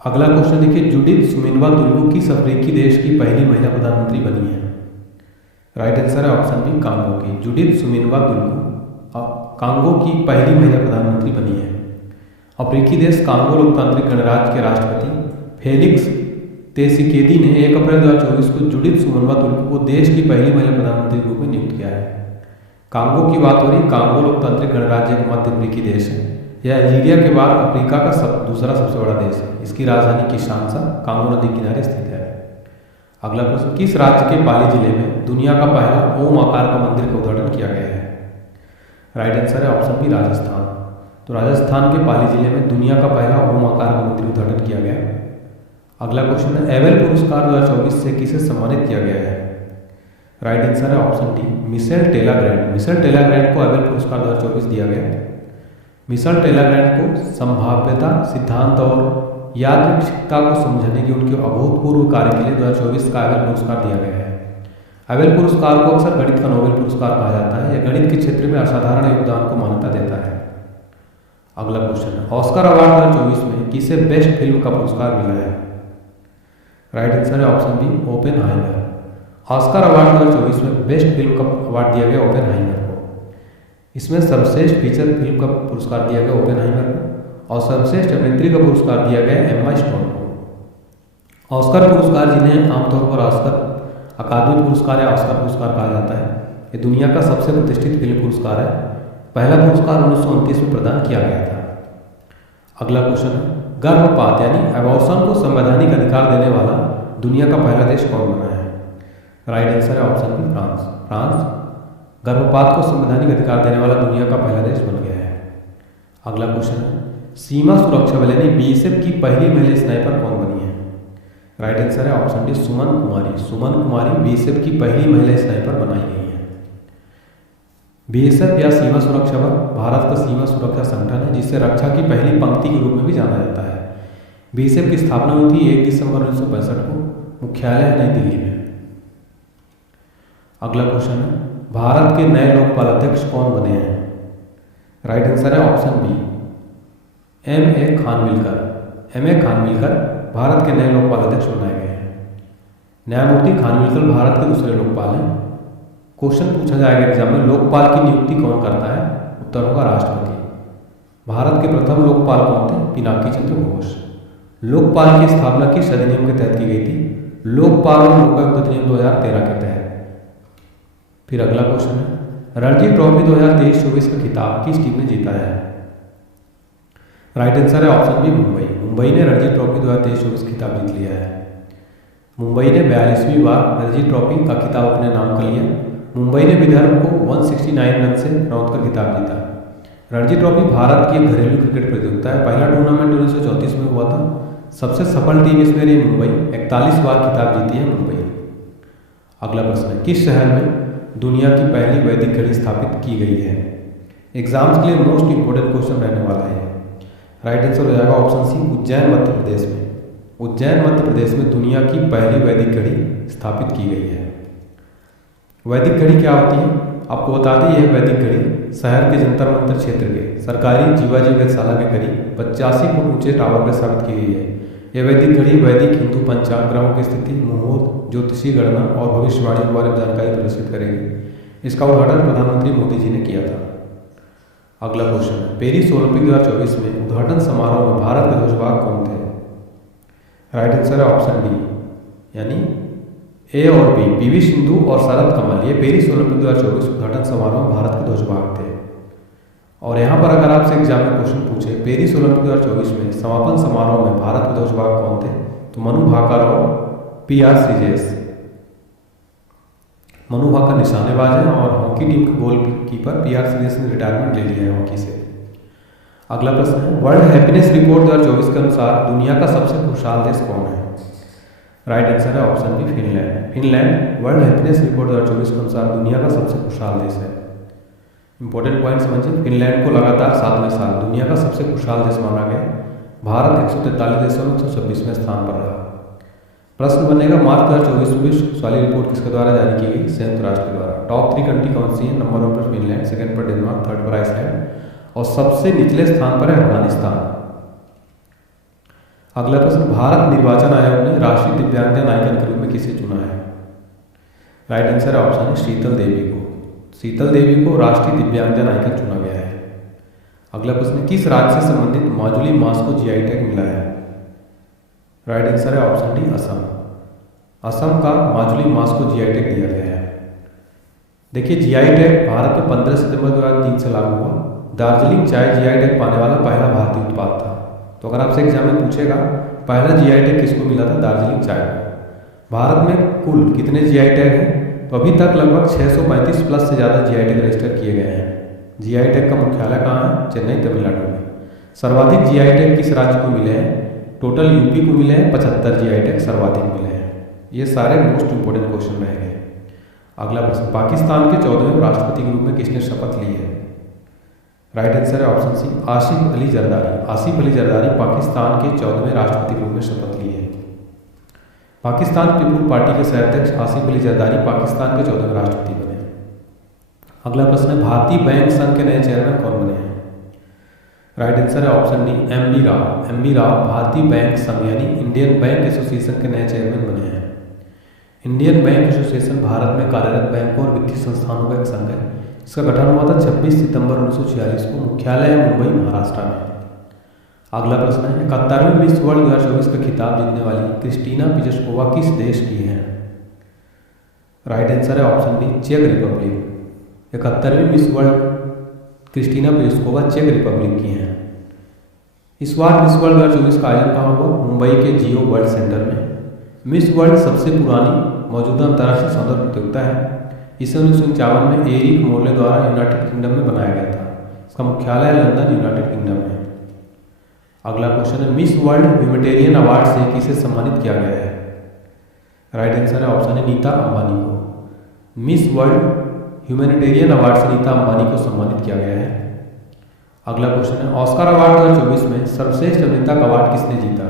अगला क्वेश्चन देखिए, जुडिथ सुमिनवा तुलुगु किस अफ्रीकी देश की पहली महिला प्रधानमंत्री बनी है? राइट आंसर है ऑप्शन बी, कांगो की। जुडिथ सुमिनवा तुलुगु कांगो की पहली महिला प्रधानमंत्री बनी है। अफ्रीकी देश कांगो लोकतांत्रिक गणराज्य के राष्ट्रपति फेलिक्स त्सेकेदी ने 1 अप्रैल 2024 को जुडिथ सुमिनवा तुलुगु को देश की पहली महिला प्रधानमंत्री के रूप में नियुक्त किया है। कांगो की बात हो रही, कांगो लोकतांत्रिक गणराज्य एक मध्य अफ्रीकी देश है। यह अल्जीरिया के बाद अफ्रीका का दूसरा सबसे बड़ा देश है। इसकी राजधानी किशानसा कांगो नदी किनारे स्थित है। अगला प्रश्न, किस राज्य के पाली जिले में दुनिया का पहला ओम आकार का मंदिर का उद्घाटन किया गया है? राइट आंसर है ऑप्शन बी, राजस्थान। तो राजस्थान के पाली जिले में दुनिया का पहला ओम आकार का मंदिर उद्घाटन किया गया। अगला क्वेश्चन है एबेल पुरस्कार 2024 से किसे सम्मानित किया गया है? राइट आंसर है ऑप्शन डी मिशेल टेलाग्रैंड। मिशेल टेलाग्रैंड को एबेल पुरस्कार 2024 दिया गया। मिशेल टेलाग्रैंड को संभाव्यता सिद्धांत और यादृच्छिकता को समझने की उनके अभूतपूर्व कार्य के लिए 2024 का एबेल पुरस्कार दिया गया है। एबेल पुरस्कार को अक्सर गणित का नोबेल पुरस्कार कहा जाता है। यह गणित के क्षेत्र में असाधारण योगदान को मान्यता देता है। अगला क्वेश्चन है ऑस्कर अवार्ड 2024 में किसे बेस्ट फिल्म का पुरस्कार मिला है? राइट आंसर है option B Oppenheimer. Oscar award 2024 में बेस्ट फिल्म का अवार्ड दिया गया ओपेनहाइमर को। इसमें सर्वश्रेष्ठ फीचर फिल्म का पुरस्कार दिया गया ओपेनहाइमर को और सर्वश्रेष्ठ अभिनेत्री का पुरस्कार दिया गया एम्मा स्टोन को। ऑस्कर पुरस्कार, जिन्हें आमतौर पर ऑस्कर अकादमी पुरस्कार या ऑस्कर पुरस्कार कहा जाता है, ये दुनिया का सबसे प्रतिष्ठित फिल्म पुरस्कार है। पहला पुरस्कार 1929 में प्रदान किया गया था। अगला क्वेश्चन है गर्भपात यानी अबॉर्शन को संवैधानिक अधिकार देने वाला दुनिया का पहला देश कौन बना है? राइट आंसर है ऑप्शन बी फ्रांस। फ्रांस गर्भपात को संवैधानिक अधिकार देने वाला दुनिया का पहला देश बन गया है। अगला क्वेश्चन है सीमा सुरक्षा बल यानी बीएसएफ की पहली महिला स्नाइपर कौन बनी है? राइट आंसर है ऑप्शन डी सुमन कुमारी। सुमन कुमारी बीएसएफ की पहली महिला स्नाइपर बनाई गई है। बीएसएफ या सीमा सुरक्षा बल भारत का सीमा सुरक्षा संगठन है, जिसे रक्षा की पहली पंक्ति के रूप में भी जाना जाता है। बीएसएफ की स्थापना हुई थी 1 दिसंबर 1965 को। मुख्यालय है नई दिल्ली में। अगला क्वेश्चन है भारत के नए लोकपाल अध्यक्ष कौन बने हैं? राइट आंसर है option B M A. Khanwilkar. M A. Khanwilkar भारत के नए लोकपाल अध्यक्ष बनाए गए हैं। न्यायमूर्ति खानविलकर भारत के दूसरे लोकपाल हैं। क्वेश्चन पूछा जाएगा एग्जाम में लोकपाल की नियुक्ति कौन करता है? उत्तर होगा राष्ट्रपति। भारत के प्रथम लोकपाल कौन थे? पिनाकी चंद्र घोष। लोकपाल की स्थापना किस अधिनियम के तहत की गई थी? लोकपाल और लोकायुक्त अधिनियम 2013 के तहत। फिर अगला क्वेश्चन है रणजी ट्रॉफी 2023-24 का खिताब किस टीम ने जीता है? राइट आंसर है ऑप्शन बी मुंबई। मुंबई ने रणजी ट्रॉफी 2023-24 खिताब जीत लिया है। मुंबई ने 42वीं बार रणजी ट्रॉफी का खिताब अपने नाम कर लिया। मुंबई ने विदर्भ को 169 रन से रौंद कर खिताब जीता। रणजी ट्रॉफी भारत की घरेलू क्रिकेट प्रतियोगिता है। पहला टूर्नामेंट 1934 में हुआ था। सबसे सफल टीम इसमें रही मुंबई। 41 बार खिताब जीती है मुंबई। अगला प्रश्न है किस शहर में दुनिया की पहली वैदिक घड़ी स्थापित की गई है? एग्जाम्स के लिए मोस्ट इंपोर्टेंट क्वेश्चन रहने वाला है। राइट आंसर हो जाएगा ऑप्शन सी उज्जैन मध्य प्रदेश में। उज्जैन मध्य प्रदेश में दुनिया की पहली वैदिक घड़ी स्थापित की गई है। वैदिक घड़ी क्या होती है आपको बता दें। यह वैदिक घड़ी शहर के जंतर मंतर क्षेत्र के सरकारी जीवाजी वेधशाला के करीब 85 फुट ऊंचे टावर पर स्थापित की गई है। यह वैदिक घड़ी वैदिक हिंदू पंचांग, ग्रहों की स्थिति, मुहूर्त, ज्योतिषी गणना और भविष्यवाणी के बारे में जानकारी प्रदर्शित करेगी। इसका उद्घाटन प्रधानमंत्री मोदी जी ने किया था। अगला क्वेश्चन है पेरिस ओलंपिक 2024 में उद्घाटन समारोह में भारत के ध्वजवाहक कौन थे? राइट आंसर है ऑप्शन डी यानी ए और बी पीवी सिंधु और शरद कमल। ये पेरिस ओलंपिक 2024 उद्घाटन समारोह में भारत के ध्वजवाहक थे। और यहाँ पर अगर आपसे एग्जाम में क्वेश्चन पूछे पेरिस ओलंपिक 2024 में समापन समारोह में भारत के ध्वजवाहक कौन थे, तो मनु भाकर और पी.आर. श्रीजेश। मनु भाकर निशानेबाज हैं और हॉकी टीम के गोलकीपर पी.आर. श्रीजेश ने रिटायरमेंट ले लिया है हॉकी से। अगला प्रश्न है वर्ल्ड हैप्पीनेस रिपोर्ट 2024 के अनुसार दुनिया का सबसे खुशहाल देश कौन है? राइट आंसर है option B Finland. Finland world happiness report 2024 के अनुसार दुनिया का सबसे खुशहाल देश है। इंपॉर्टेंट पॉइंट समझिए। फिनलैंड को लगातार 7वें साल दुनिया का सबसे खुशहाल देश माना गया। भारत 143 देशों में 126वें स्थान पर रहा। प्रश्न बनेगा मार्च 2024 में विश्व वाली रिपोर्ट किसके द्वारा जारी की गई? संयुक्त राष्ट्र के द्वारा। टॉप 3 कंट्री कौन सी है? नंबर 1 पर फिनलैंड, सेकंड पर डेनमार्क, थर्ड पर आइसलैंड और सबसे निचले स्थान पर है अफगानिस्तान। अगला प्रश्न भारत निर्वाचन आयोग ने राष्ट्रीय दिव्यांगजन आइकन के रूप में किसे चुना है? राइट आंसर है ऑप्शन है शीतल देवी को। शीतल देवी को राष्ट्रीय दिव्यांगजन आइकन चुना गया है। अगला प्रश्न किस राज्य से संबंधित माजुली मांस को जीआई टैग मिला है? राइट आंसर है ऑप्शन डी असम। असम का माजुली मांस को जीआई टैग दिया गया है। देखिए जीआई टैग भारत में 15 सितंबर 2003 से लागू हुआ। दार्जिलिंग चाय जीआई टैग पाने वाला पहला भारतीय उत्पाद था। तो अगर आपसे एग्जाम में पूछेगा पहला जीआई टैग किसको मिला था? दार्जिलिंग चाय को। भारत में कुल कितने जीआई टैग हैं? तो अभी तक लगभग 635 प्लस से ज़्यादा जीआई टैग रजिस्टर किए गए हैं। जीआई टैग का मुख्यालय कहाँ है? चेन्नई, तमिलनाडु में। सर्वाधिक जीआई टैग किस राज्य को मिले हैं? टोटल यूपी को मिले हैं 75 जीआई टैग सर्वाधिक मिले हैं। ये सारे मोस्ट इंपोर्टेंट क्वेश्चन रहेंगे। अगला प्रश्न, पाकिस्तान के 14वें राष्ट्रपति के रूप में किसने शपथ ली है? राइट आंसर है ऑप्शन सी, आसिफ अली जरदारी। आसिफ अली जरदारी पाकिस्तान के 14वें राष्ट्रपति के रूप में शपथ ली है। पाकिस्तान पीपुल पार्टी के सह-अध्यक्ष आसिफ अली जरदारी पाकिस्तान के 14वें राष्ट्रपति बने। अगला प्रश्न है, भारतीय बैंक संघ के नए चेयरमैन कौन बने हैं? राइट आंसर है option D, M B Rao. M B Rao भारतीय बैंक संघ यानी इंडियन बैंक एसोसिएशन के नए चेयरमैन बने हैं। इंडियन बैंक एसोसिएशन भारत में कार्यरत बैंकों और वित्तीय संस्थानों का एक संघ है। इसका गठन हुआ था 26 सितंबर 1946 को। मुख्यालय है मुंबई, महाराष्ट्र में। अगला प्रश्न है, 71वें मिस वर्ल्ड 2024 का खिताब जीतने वाली क्रिस्टीना पिजस्कोवा किस देश की है? राइट आंसर है ऑप्शन बी, चेक रिपब्लिक। 71वीं मिस वर्ल्ड क्रिस्टीना पिजस्कोवा चेक रिपब्लिक की हैं। इस बार मिस वर्ल्ड 2024 का आयोजन कहाँ हुआ? मुंबई के जियो वर्ल्ड सेंटर में। मिस वर्ल्ड सबसे पुरानी मौजूदा अंतर्राष्ट्रीय सौंदर्य प्रतियोगिता है। इसे 1951 में एरिक मोर्ले द्वारा यूनाइटेड किंगडम में बनाया गया था। इसका मुख्यालय लंदन, यूनाइटेड किंगडम में। अगला क्वेश्चन है, मिस वर्ल्ड ह्यूमैनिटेरियन अवार्ड से किसे सम्मानित किया गया है? राइट आंसर है ऑप्शन है, नीता अंबानी को। मिस वर्ल्ड ह्यूमैनिटेरियन अवार्ड से नीता अंबानी को सम्मानित किया गया है। अगला क्वेश्चन है, ऑस्कर अवार्ड 2024 में सर्वश्रेष्ठ अभिनेता का अवार्ड किसने जीता?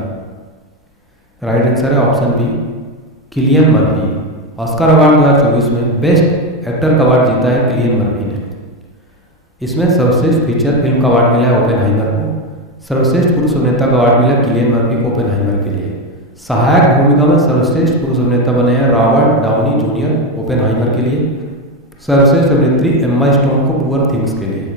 राइट आंसर है option B, Cillian Murphy. Oscar award 2024 में बेस्ट एक्टर का अवार्ड जीता है किलियन मर्फी ने। इसमें सर्वश्रेष्ठ फीचर फिल्म का अवार्ड मिला है ओपेनहाइमर को। सर्वश्रेष्ठ पुरुष अभिनेता का अवार्ड मिला किलियन मर्फी को ओपेनहाइमर के लिए। सहायक भूमिका में सर्वश्रेष्ठ पुरुष अभिनेता बने हैं रॉबर्ट डाउनी जूनियर ओपेनहाइमर के लिए। सर्वश्रेष्ठ अभिनेत्री एम्मा स्टोन को पुअर थिंग्स के लिए।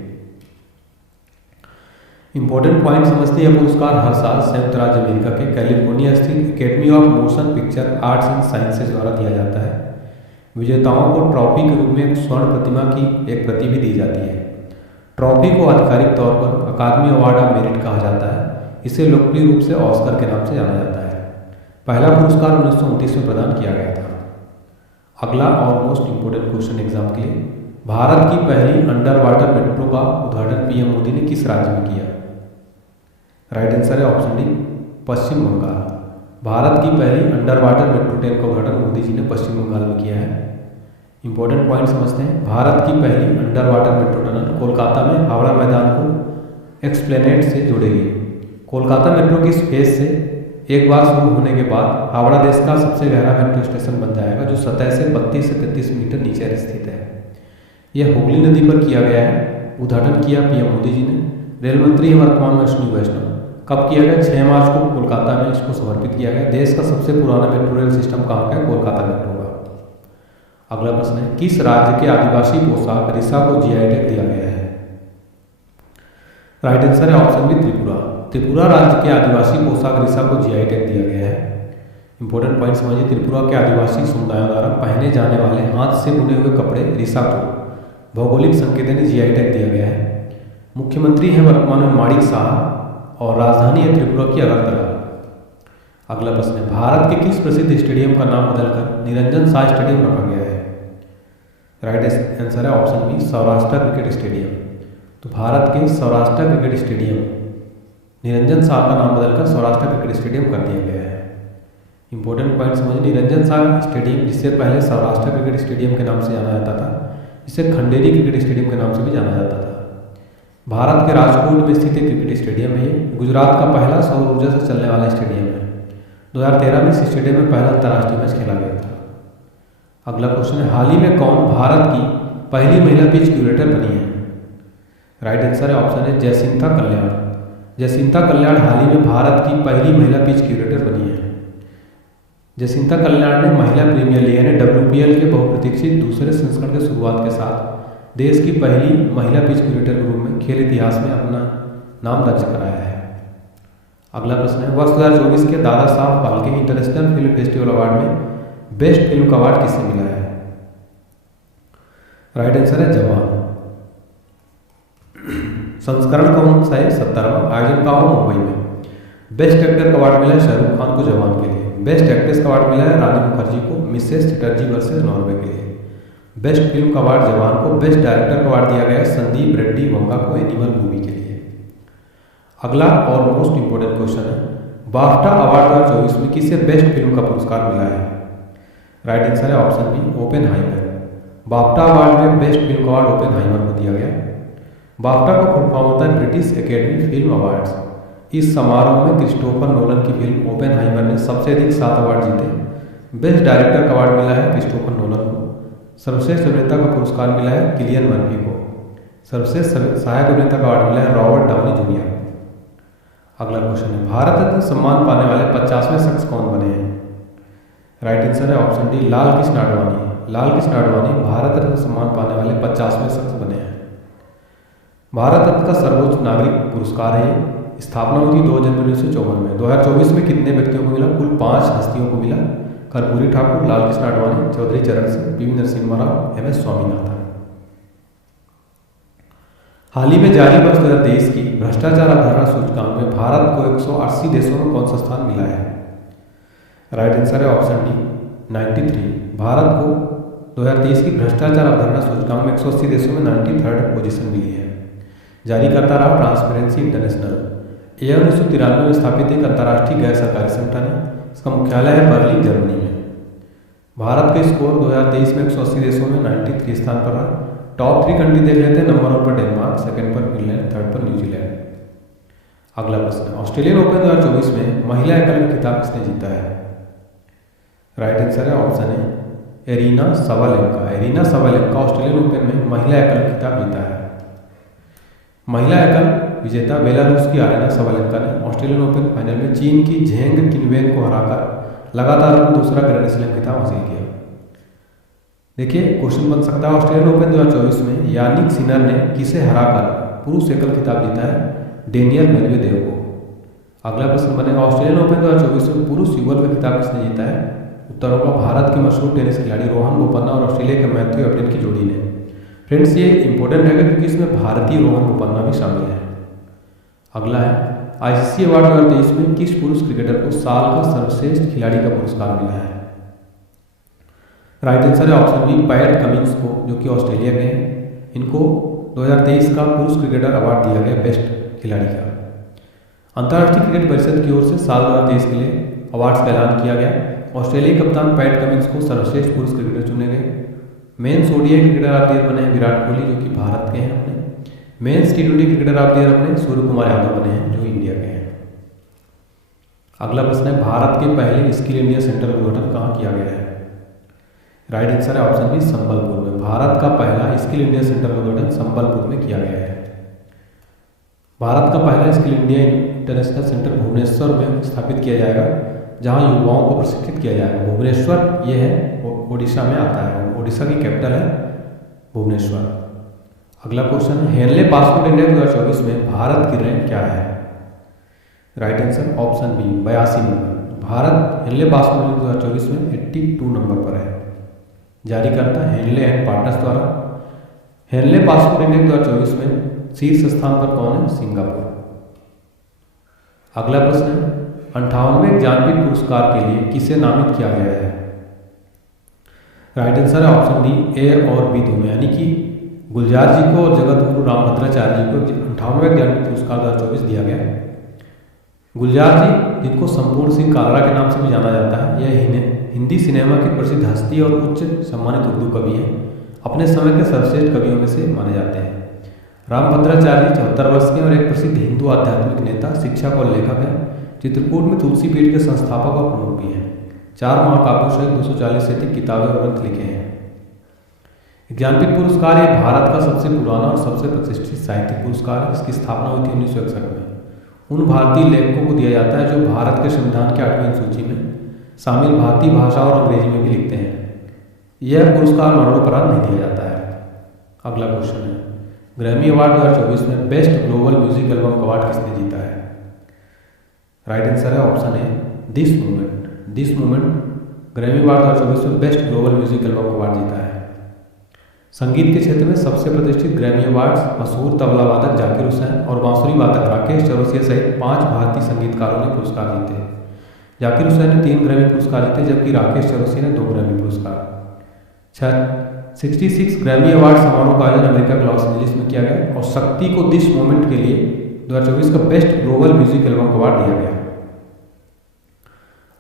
इंपॉर्टेंट पॉइंट समझते हैं। यह पुरस्कार हर साल संयुक्त राज्य अमेरिका के कैलिफोर्निया स्थित academy of motion picture arts and sciences द्वारा दिया जाता है। विजेताओं को ट्रॉफी के रूप में एक स्वर्ण प्रतिमा की एक प्रति भी दी जाती है। ट्रॉफी को आधिकारिक तौर पर अकादमी अवार्ड ऑफ मेरिट कहा जाता है। इसे लोकप्रिय रूप से ऑस्कर के नाम से जाना जाता है। पहला पुरस्कार 1929 में प्रदान किया गया था। अगला और मोस्ट इंपोर्टेंट क्वेश्चन एग्जाम के लिए, भारत की पहली अंडर वाटर मेट्रो का उद्घाटन पीएम मोदी ने किस राज्य में किया? राइट आंसर है ऑप्शन डी, पश्चिम बंगाल। भारत की पहली अंडर वाटर मेट्रो ट्रेन का उद्घाटन मोदी जी ने पश्चिम बंगाल में किया है। इंपॉर्टेंट पॉइंट समझते हैं। भारत की पहली under water metro tunnel Kolkata में हावड़ा मैदान को एक्सप्लेनेड से जोड़ेगी। कोलकाता मेट्रो की इस फेज से एक बार शुरू होने के बाद हावड़ा देश का सबसे गहरा मेट्रो स्टेशन बन जाएगा, जो सतह से 32 से 33 मीटर नीचे स्थित है। यह हुगली नदी पर किया गया है। उद्घाटन किया पीएम मोदी जी ने। रेल मंत्री है वर्तमान में अश्विनी वैष्णव। कब किया गया? 6 मार्च को कोलकाता में इसको समर्पित किया गया। देश का सबसे पुराना मेट्रो रेल सिस्टम कहाँ का है? कोलकाता मेट्रो का। अगला प्रश्न है, किस राज्य के आदिवासी पोशाक रिसा को जीआई टैग दिया गया है? राइट आंसर है ऑप्शन बी, त्रिपुरा। त्रिपुरा राज्य के आदिवासी पोशाक रिसा को जीआई टैग दिया गया है। इंपॉर्टेंट पॉइंट समझिए। त्रिपुरा के आदिवासी समुदायों द्वारा पहने जाने वाले हाथ से बुने हुए कपड़े रिसा को भौगोलिक संकेत यानी जीआई टैग दिया गया है। मुख्यमंत्री है वर्तमान में माणिक साहा और राजधानी है त्रिपुरा की अगरतला। अगला प्रश्न है, भारत के किस प्रसिद्ध स्टेडियम का नाम बदलकर निरंजन शाह स्टेडियम रखा गया है? राइट आंसर है option B, Saurashtra cricket stadium. तो भारत के सौराष्ट्र क्रिकेट स्टेडियम निरंजन शाह का नाम बदलकर सौराष्ट्र क्रिकेट स्टेडियम कर दिया गया है। इंपॉर्टेंट पॉइंट समझिए। निरंजन शाह स्टेडियम, जिससे पहले सौराष्ट्र क्रिकेट स्टेडियम के नाम से जाना जाता था, इसे खंडेरी क्रिकेट स्टेडियम के नाम से भी जाना जाता था। भारत के राजकोट में स्थित एक क्रिकेट स्टेडियम है। ये गुजरात का पहला सौर ऊर्जा से चलने वाला स्टेडियम है। 2013 में इस स्टेडियम में पहला अंतर्राष्ट्रीय मैच खेला गया था। अगला क्वेश्चन है, हाल ही में कौन भारत की पहली महिला पिच क्यूरेटर बनी है? राइट आंसर है ऑप्शन है, जयसिंथा कल्याण। जयसिंथा कल्याण हाल ही में भारत की पहली महिला पिच क्यूरेटर बनी है। जयसिंथा कल्याण ने महिला प्रीमियर लीग यानी WPL के बहुप्रतीक्षित दूसरे संस्करण की शुरुआत के साथ देश की पहली महिला पिच क्यूरेटर के रूप में खेल इतिहास में अपना नाम दर्ज कराया है। अगला प्रश्न है, वर्ष 2024 के Dada Saheb Phalke international film festival award में बेस्ट फिल्म का अवार्ड किसे मिला है? राइट आंसर है जवान। संस्करण कौन सा है? 17वां। आयोजन कहाँ हुआ? मुंबई में। बेस्ट एक्टर का अवार्ड मिला है शाहरुख खान को जवान के लिए। बेस्ट एक्ट्रेस का अवार्ड मिला है रानी मुखर्जी को मिसेस चटर्जी वर्सेस नॉर्वे के लिए। बेस्ट फिल्म का अवार्ड जवान को। बेस्ट डायरेक्टर का अवार्ड दिया गया संदीप रेड्डी वंगा को एनिमल मूवी के लिए। अगला और मोस्ट इंपोर्टेंट क्वेश्चन है, बाफ्टा अवार्ड 2024 में किसे बेस्ट फिल्म का पुरस्कार मिला है? राइट आंसर है option B Oppenheimer. BAFTA award में बेस्ट फिल्म का अवार्ड ओपेनहाइमर को दिया गया। बाफ्टा का फुल फॉर्म होता है ब्रिटिश एकेडमी फिल्म अवार्ड्स। इस समारोह में क्रिस्टोफर नोलन की फिल्म ओपेनहाइमर ने सबसे अधिक 7 अवार्ड जीते। बेस्ट डायरेक्टर का अवार्ड मिला है क्रिस्टोफर नोलन को। सर्वश्रेष्ठ अभिनेता का पुरस्कार मिला है किलियन मर्फी को। सर्वश्रेष्ठ सहायक अभिनेता का अवार्ड मिला है रॉबर्ट डाउनी जूनियर। अगला क्वेश्चन है भारत रत्न सम्मान पाने वाले 50वें शख्स कौन बने हैं? राइट आंसर है ऑप्शन डी लाल कृष्ण आडवाणी। लाल कृष्ण आडवाणी भारत रत्न सम्मान पाने वाले 50वें शख्स बने हैं। भारत रत्न का सर्वोच्च नागरिक पुरस्कार है। स्थापना हुई थी 2 जनवरी 1954 में। 2024 में कितने व्यक्तियों को मिला? कुल 5 हस्तियों को मिला। Karpoori Thakur, Lal Krishna Advani, Chaudhary Charan Singh, P Narasimha Rao, M S Swaminathan. हाल ही में जारी वर्ष 2023 की भ्रष्टाचार अवधारणा सूचकांक में भारत को 180 देशों में कौन सा स्थान मिला है? राइट आंसर है ऑप्शन डी 93। भारत को 2023 की भ्रष्टाचार अवधारणा सूचकांक में 180 देशों में 93rd पोजीशन मिली है। जारी करता रहा ट्रांसपेरेंसी इंटरनेशनल। यह 1993 में स्थापित एक अंतर्राष्ट्रीय गैर सरकारी संगठन है। इसका मुख्यालय है बर्लिन, जर्मनी में। भारत का स्कोर 2023 में 180 देशों में 93 स्थान पर रहा। टॉप 3 कंट्री देख लेते हैं। नंबर 1 पर डेनमार्क, सेकंड पर फिनलैंड, थर्ड पर न्यूजीलैंड। अगला प्रश्न, ऑस्ट्रेलियन ओपन 2024 में महिला एकल में खिताब किसने जीता है? राइट आंसर है ऑप्शन ए arena Sabalenka. Arena Sabalenka Australian open में महिला एकल में खिताब जीता है। महिला एकल विजेता बेलारूस की आरेना सबालेंका ने ऑस्ट्रेलियन ओपन फाइनल में चीन की झेंग किनवेन को हराकर लगातार अपना दूसरा ग्रैंड स्लैम खिताब हासिल किया। देखिए क्वेश्चन बन सकता है ऑस्ट्रेलियन ओपन 2024 में यानिक सिनर ने किसे हराकर पुरुष एकल खिताब जीता है? डेनियल मेदवेदेव को। अगला प्रश्न बनेगा ऑस्ट्रेलियन ओपन 2024 में पुरुष युगल का खिताब किसने जीता है? उत्तर होगा भारत की मशहूर टेनिस खिलाड़ी रोहन बोपन्ना और ऑस्ट्रेलिया के मैथ्यू एबडेन की जोड़ी ने। फ्रेंड्स ये इंपॉर्टेंट है क्योंकि इसमें भारतीय रोहन बोपन्ना भी शामिल है। अगला है आईसीसी अवार्ड 2023 में किस पुरुष क्रिकेटर को साल का सर्वश्रेष्ठ खिलाड़ी का पुरस्कार मिला है? राइट आंसर है ऑप्शन बी पैट कमिंस को, जो कि ऑस्ट्रेलिया के हैं। इनको 2023 का पुरुष क्रिकेटर अवार्ड दिया गया बेस्ट खिलाड़ी का। अंतर्राष्ट्रीय क्रिकेट परिषद की ओर से साल 2023 के लिए अवार्ड्स का ऐलान किया गया। ऑस्ट्रेलियाई कप्तान पैट कमिंस को सर्वश्रेष्ठ पुरुष क्रिकेटर चुने गए। Men's ODI cricketer of the year बने हैं विराट कोहली, जो कि भारत के हैं अपने। मेन्स टी20 क्रिकेटर ऑफ द ईयर अपने सूर्य कुमार यादव बने हैं, जो इंडिया के हैं। अगला प्रश्न है भारत के पहले स्किल इंडिया सेंटर का उद्घाटन कहाँ किया गया है? राइट आंसर है ऑप्शन बी संबलपुर में। भारत का पहला स्किल इंडिया सेंटर का उद्घाटन संबलपुर में किया गया है। भारत का पहला skill India international centre Bhubaneswar में स्थापित किया जाएगा, जहां युवाओं को प्रशिक्षित किया जाएगा। भुवनेश्वर ये है ओडिशा में आता है। ओडिशा की कैपिटल है भुवनेश्वर। अगला क्वेश्चन है हेनले पासपोर्ट इंडेक्स 2024 में भारत की रैंक क्या है? Right answer option B 82 number. भारत हेनले पासपोर्ट इंडेक्स 2024 में 82 नंबर पर है। जारी करता है हेनले एंड पार्टनर्स द्वारा। हेनले पासपोर्ट इंडेक्स 2024 में शीर्ष स्थान पर कौन है? सिंगापुर। अगला प्रश्न है 58वें ज्ञानपीठ पुरस्कार के लिए किसे नामित किया गया है? राइट आंसर है ऑप्शन डी ए और बी दोनों, यानी कि गुलजार जी को और जगत गुरु रामभद्राचार्य जी को 58वें ज्ञानपीठ पुरस्कार 2024 दिया गया है। गुलजार जी, जिनको संपूर्ण सिंह कालरा के नाम से भी जाना जाता है, यह हिंदी सिनेमा की प्रसिद्ध हस्ती और उच्च सम्मानित उर्दू कवि हैं। अपने समय के सर्वश्रेष्ठ कवियों में से माने जाते हैं। रामभद्राचार्य 74 वर्ष के और एक प्रसिद्ध हिंदू आध्यात्मिक नेता, शिक्षक और लेखक हैं। चित्रकूट में तुलसी पीठ के संस्थापक और प्रमुख भी हैं। 4 महाकाव्यों सहित 240 से अधिक किताबें और ग्रंथ लिखे हैं। ज्ञानपीठ पुरस्कार ये भारत का सबसे पुराना और सबसे प्रतिष्ठित साहित्यिक पुरस्कार है। इसकी स्थापना हुई थी 1961 में। उन भारतीय लेखकों को दिया जाता है जो भारत के संविधान के 8वीं सूची में शामिल भारतीय भाषा और अंग्रेजी में भी लिखते हैं। यह पुरस्कार मरणोपरांत नहीं दिया जाता है। अगला क्वेश्चन है ग्रैमी अवार्ड 2024 में best global music album award किसने जीता है? राइट आंसर है option A this movement. This movement Grammy award 2024 में best global music album award जीता है। संगीत के क्षेत्र में सबसे प्रतिष्ठित ग्रैमी अवार्ड्स मशहूर तबला वादक जाकिर हुसैन और बांसुरी वादक राकेश चौरसिया सहित 5 भारतीय संगीतकारों ने पुरस्कार जीते। जाकिर हुसैन ने 3 ग्रैमी पुरस्कार जीते, जबकि राकेश चौरसिया ने 2 ग्रैमी पुरस्कार। 66 ग्रैमी अवार्ड समारोह का आयोजन अमेरिका के लॉस एंजलिस में किया गया और शक्ति को दिस मोमेंट के लिए 2024 का best global music album award दिया गया।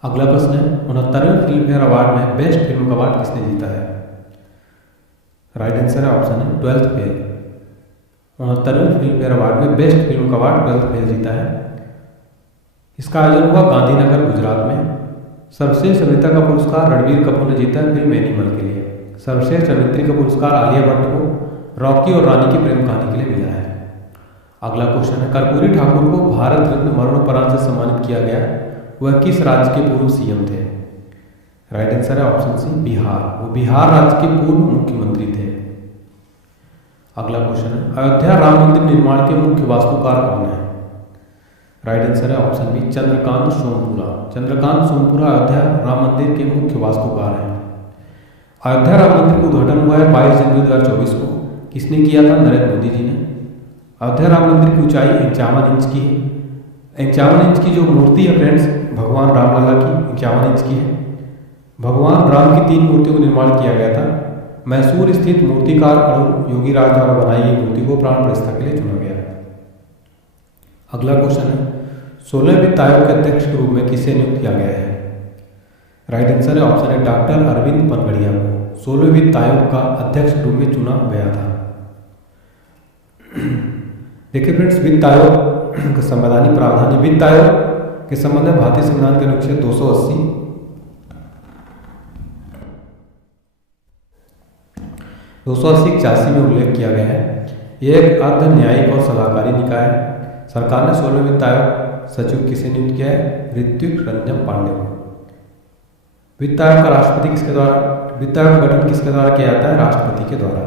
अगला प्रश्न है 69वें फिल्म फेयर अवार्ड में बेस्ट फिल्म का अवार्ड किसने जीता है? राइट आंसर है ऑप्शन है 12th फेल। 69वें फिल्म फेयर अवार्ड में बेस्ट फिल्म का अवार्ड 12th फेल जीता है। इसका आयोजन हुआ गांधीनगर गुजरात में। सर्वश्रेष्ठ अभिनेता का पुरस्कार रणबीर कपूर ने जीता है फिल्म एनिमल के लिए। सर्वश्रेष्ठ अभिनेत्री का पुरस्कार आलिया भट्ट को रॉकी और रानी की प्रेम कहानी के लिए मिला है। अगला क्वेश्चन है कर्पूरी ठाकुर को भारत रत्न मरणोपरांत से सम्मानित किया गया, वह किस राज्य के पूर्व सीएम थे? राइट आंसर है ऑप्शन सी बिहार। वो बिहार राज्य के पूर्व मुख्यमंत्री थे। अगला क्वेश्चन है अयोध्या राम मंदिर निर्माण के मुख्य वास्तुकार कौन है? राइट आंसर है ऑप्शन बी चंद्रकांत सोमपुरा। चंद्रकांत सोमपुरा अयोध्या राम मंदिर के मुख्य वास्तुकार हैं। अयोध्या राम मंदिर का उद्घाटन हुआ है 22 जनवरी 2024 को। किसने किया था? नरेंद्र मोदी जी ने। अयोध्या राम मंदिर की ऊंचाई 51 इंच की है। 51 इंच की जो मूर्ति है फ्रेंड्स भगवान रामलला की 51 इंच की है। भगवान राम की 3 मूर्तियों का निर्माण किया गया था। मैसूर स्थित मूर्तिकार अरुण योगी राज द्वारा बनाई गई मूर्ति को प्राण प्रतिष्ठा के लिए चुना गया। अगला क्वेश्चन है 16वें वित्त आयोग के अध्यक्ष के रूप में किसे नियुक्त किया गया है? राइट आंसर है ऑप्शन है डॉक्टर अरविंद पनगड़िया को 16वें वित्त आयोग का अध्यक्ष के रूप में चुना गया था। देखिए फ्रेंड्स वित्त आयोग का संवैधानिक प्रावधान है। वित्त आयोग के संबंध में भारतीय संविधान के अनुच्छेद 280 81 में उल्लेख किया गया है। यह एक अर्ध न्यायिक और सलाहकारी निकाय है। सरकार ने 16वें वित्त आयोग सचिव किसे नियुक्त किया है? ऋत्विक रंजन पांडे को। वित्त आयोग का राष्ट्रपति किसके द्वारा वित्त आयोग का गठन किसके द्वारा किया जाता है? राष्ट्रपति के द्वारा।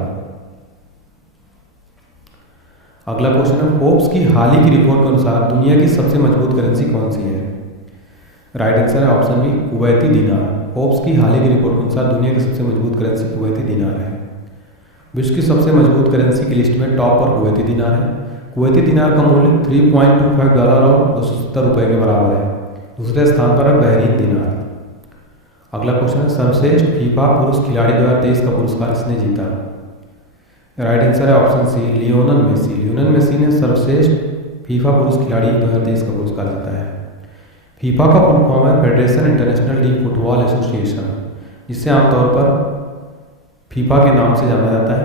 अगला क्वेश्चन है फोर्ब्स की हाल ही की रिपोर्ट के अनुसार दुनिया की सबसे मजबूत करेंसी कौन सी है? राइट आंसर है ऑप्शन बी कुवैती दीनार। फोर्ब्स की हाल ही की रिपोर्ट के अनुसार दुनिया की सबसे मजबूत करेंसी कुवैती दीनार है। विश्व की सबसे मजबूत करेंसी की लिस्ट में टॉप पर कुवैती दीनार है। कुवैती दीनार का मूल्य $3.25 और 270 रुपये के बराबर है। दूसरे स्थान पर है बहरीन दीनार। अगला क्वेश्चन है सर्वश्रेष्ठ फीफा पुरुष खिलाड़ी 2023 का पुरस्कार किसने जीता? राइट आंसर है option C Lionel Messi. Lionel Messi ने सर्वश्रेष्ठ फीफा पुरुष खिलाड़ी 2023 का पुरस्कार जीता है। फीफा का फुल फॉर्म है federation international D football association, जिसे आमतौर पर फीफा के नाम से जाना जाता है।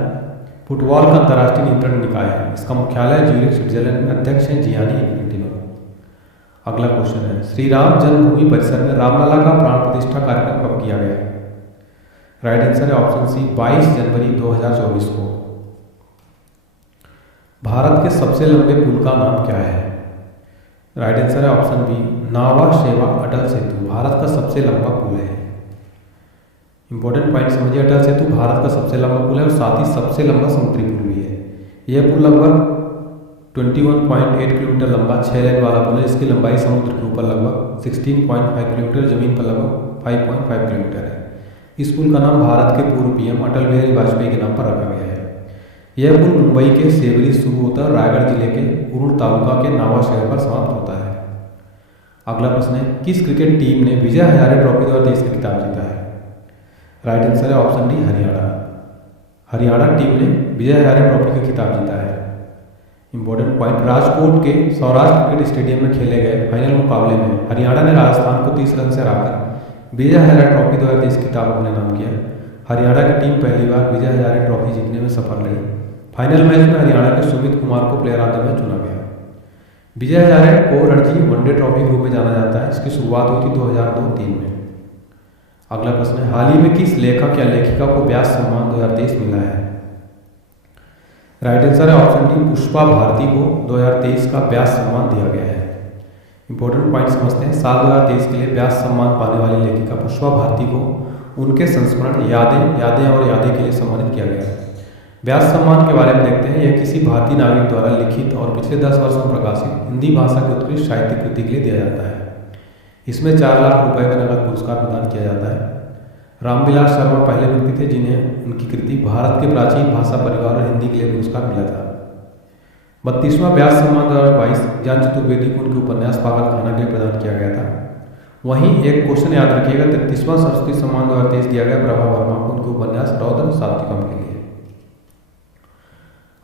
फुटबॉल का अंतर्राष्ट्रीय नियंत्रण निकाय है। इसका मुख्यालय ज्यूरिख स्विट्जरलैंड में। अध्यक्ष हैं जियानी इन्फेंटिनो। अगला क्वेश्चन है श्री राम जन्मभूमि परिसर में रामलला का प्राण प्रतिष्ठा कार्यक्रम कब किया गया? राइट आंसर है ऑप्शन सी 22 जनवरी 2024 को। भारत के सबसे लंबे पुल का नाम क्या है? राइट आंसर है ऑप्शन बी नावा शेवा अटल सेतु। भारत का सबसे लंबा पुल है। इंपॉर्टेंट पॉइंट समझिए, अटल सेतु भारत का सबसे लंबा पुल है और साथ ही सबसे लंबा समुद्री पुल भी है। यह पुल लगभग 21.8 किलोमीटर लंबा 6 लेन वाला पुल है। इसकी लंबाई समुद्र के ऊपर लगभग 16.5 किलोमीटर, जमीन पर लगभग 5.5 किलोमीटर है। इस पुल का नाम भारत के पूर्व पीएम अटल बिहारी वाजपेयी के नाम पर रखा गया है। यह पुल मुंबई के सेवरी से शुरू होता है, रायगढ़ जिले के उरण तालुका के नावा शहर पर समाप्त होता है। अगला प्रश्न है किस क्रिकेट टीम ने विजय हजारे ट्रॉफी 2023 का खिताब जीता है? राइट आंसर है option D Haryana. Haryana team ने विजय हजारे ट्रॉफी का खिताब जीता है। इंपॉर्टेंट पॉइंट राजकोट के सौराष्ट्र क्रिकेट स्टेडियम में खेले गए फाइनल मुकाबले में हरियाणा ने राजस्थान को 30 रन से हराकर विजय हजारे ट्रॉफी 2023 खिताब अपने नाम किया। हरियाणा की टीम पहली बार विजय हजारे ट्रॉफी जीतने में सफल रही। फाइनल मैच में हरियाणा के सुमित कुमार को प्लेयर ऑफ द मैच चुना गया। विजय हजारे को रणजी वनडे ट्रॉफी के रूप में जाना जाता है। इसकी शुरुआत हुई थी 2002-03 में। अगला प्रश्न है हाल ही में किस लेखक या लेखिका को व्यास सम्मान 2023 मिला है? राइट आंसर है ऑप्शन डी पुष्पा भारती को 2023 का व्यास सम्मान दिया गया है। इंपॉर्टेंट पॉइंट समझते हैं। साल 2023 के लिए व्यास सम्मान पाने वाली लेखिका पुष्पा भारती को उनके संस्मरण यादें और यादें के लिए सम्मानित किया गया है। व्यास सम्मान के बारे में देखते हैं। यह किसी भारतीय नागरिक द्वारा लिखित और पिछले 10 वर्षों में प्रकाशित हिंदी भाषा की उत्कृष्ट साहित्यिक कृति के लिए दिया जाता है। इसमें 4 लाख रुपए का नगद पुरस्कार प्रदान किया जाता है। रामविलास शर्मा पहले व्यक्ति थे जिन्हें उनकी कृति भारत के प्राचीन भाषा परिवार और हिंदी के लिए पुरस्कार मिला था। 32वां व्यास सम्मान 2022 ज्ञान चतुर्वेदी को उनके उपन्यास पागलखाना के लिए प्रदान किया गया था। वहीं एक क्वेश्चन याद रखिएगा 33वां सरस्वती सम्मान 2023 दिया गया प्रभा वर्मा को उनके उपन्यास रौद्र सात्विकम के लिए।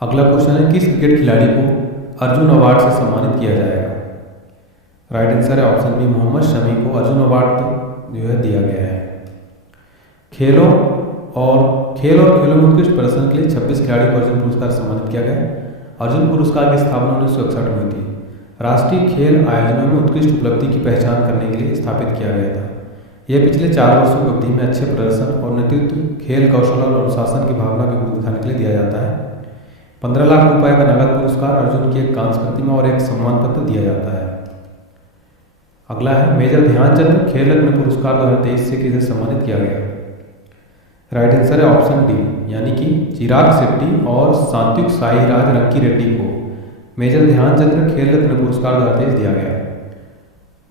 अगला क्वेश्चन है किस क्रिकेट खिलाड़ी को अर्जुन अवार्ड से सम्मानित किया जाएगा? राइट आंसर है ऑप्शन बी मोहम्मद शमी को अर्जुन अवार्ड जो है दिया गया है। खेलों और खेलों में उत्कृष्ट प्रदर्शन के लिए 26 खिलाड़ियों को अर्जुन पुरस्कार सम्मानित किया गया। अर्जुन पुरस्कार की स्थापना 1961 में हुई थी। राष्ट्रीय खेल आयोजनों में उत्कृष्ट उपलब्धि की पहचान करने के लिए स्थापित किया गया था। यह पिछले 4 वर्षों की अवधि में अच्छे प्रदर्शन और नेतृत्व, खेल कौशल और अनुशासन की भावना के गुण दिखाने के लिए दिया जाता है। 15 लाख रुपए का नगद पुरस्कार, अर्जुन की एक कांस्य प्रतिमा और एक सम्मान पत्र दिया जाता है। अगला है मेजर ध्यानचंद खेल रत्न पुरस्कार 2023 से किसे सम्मानित किया गया। राइट आंसर है ऑप्शन डी, यानी कि चिराग शेट्टी और सात्विक साईराज रंकी रेड्डी को मेजर ध्यानचंद खेल रत्न पुरस्कार 2023 दिया गया।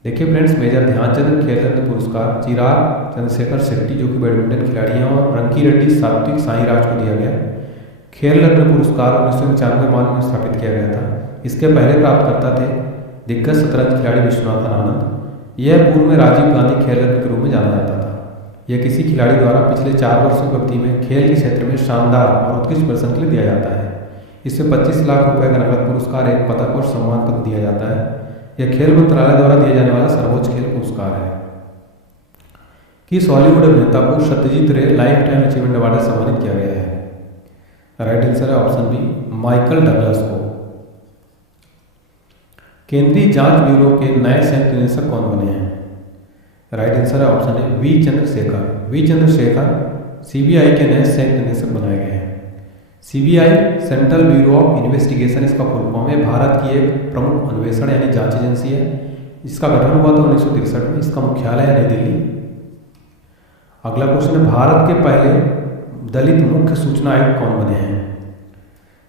देखिए फ्रेंड्स, मेजर ध्यानचंद खेल रत्न पुरस्कार चिराग चंद्रशेखर शेट्टी जो कि बैडमिंटन खिलाड़ी हैं और रंकी रेड्डी सात्विक साईराज को दिया गया। खेल रत्न पुरस्कार 1995 मान में स्थापित किया गया था। इसके पहले प्राप्तकर्ता थे दिग्गज शतरंज खिलाड़ी विश्वनाथन आनंद। यह पूर्व में राजीव गांधी खेल रत्न के रूप में जाना जाता था। यह किसी खिलाड़ी द्वारा पिछले 4 वर्षों की अवधि में खेल के क्षेत्र में शानदार और उत्कृष्ट प्रदर्शन के लिए दिया जाता है। इससे 25 लाख रुपए का नगद पुरस्कार, एक पदक और सम्मान पत्र दिया जाता है। यह खेल मंत्रालय द्वारा दिया जाने वाला सर्वोच्च खेल पुरस्कार है। किस हॉलीवुड अभिनेता को सत्यजीत रे लाइफ टाइम अचीवमेंट अवार्ड से सम्मानित किया गया है। राइट आंसर है ऑप्शन बी, माइकल डगलस को। केंद्रीय जांच ब्यूरो के नए संयुक्त निदेशक कौन बने हैं। राइट आंसर है option A, V Chandrashekhar. V Chandrashekhar CBI के नए संयुक्त निदेशक बनाए गए हैं। CBI central bureau of investigation इसका फुल फॉर्म है। भारत की एक प्रमुख अन्वेषण यानी जांच एजेंसी है। इसका गठन हुआ था 1963 में। इसका मुख्यालय है नई दिल्ली। अगला क्वेश्चन है, भारत के पहले दलित मुख्य सूचना आयुक्त कौन बने हैं।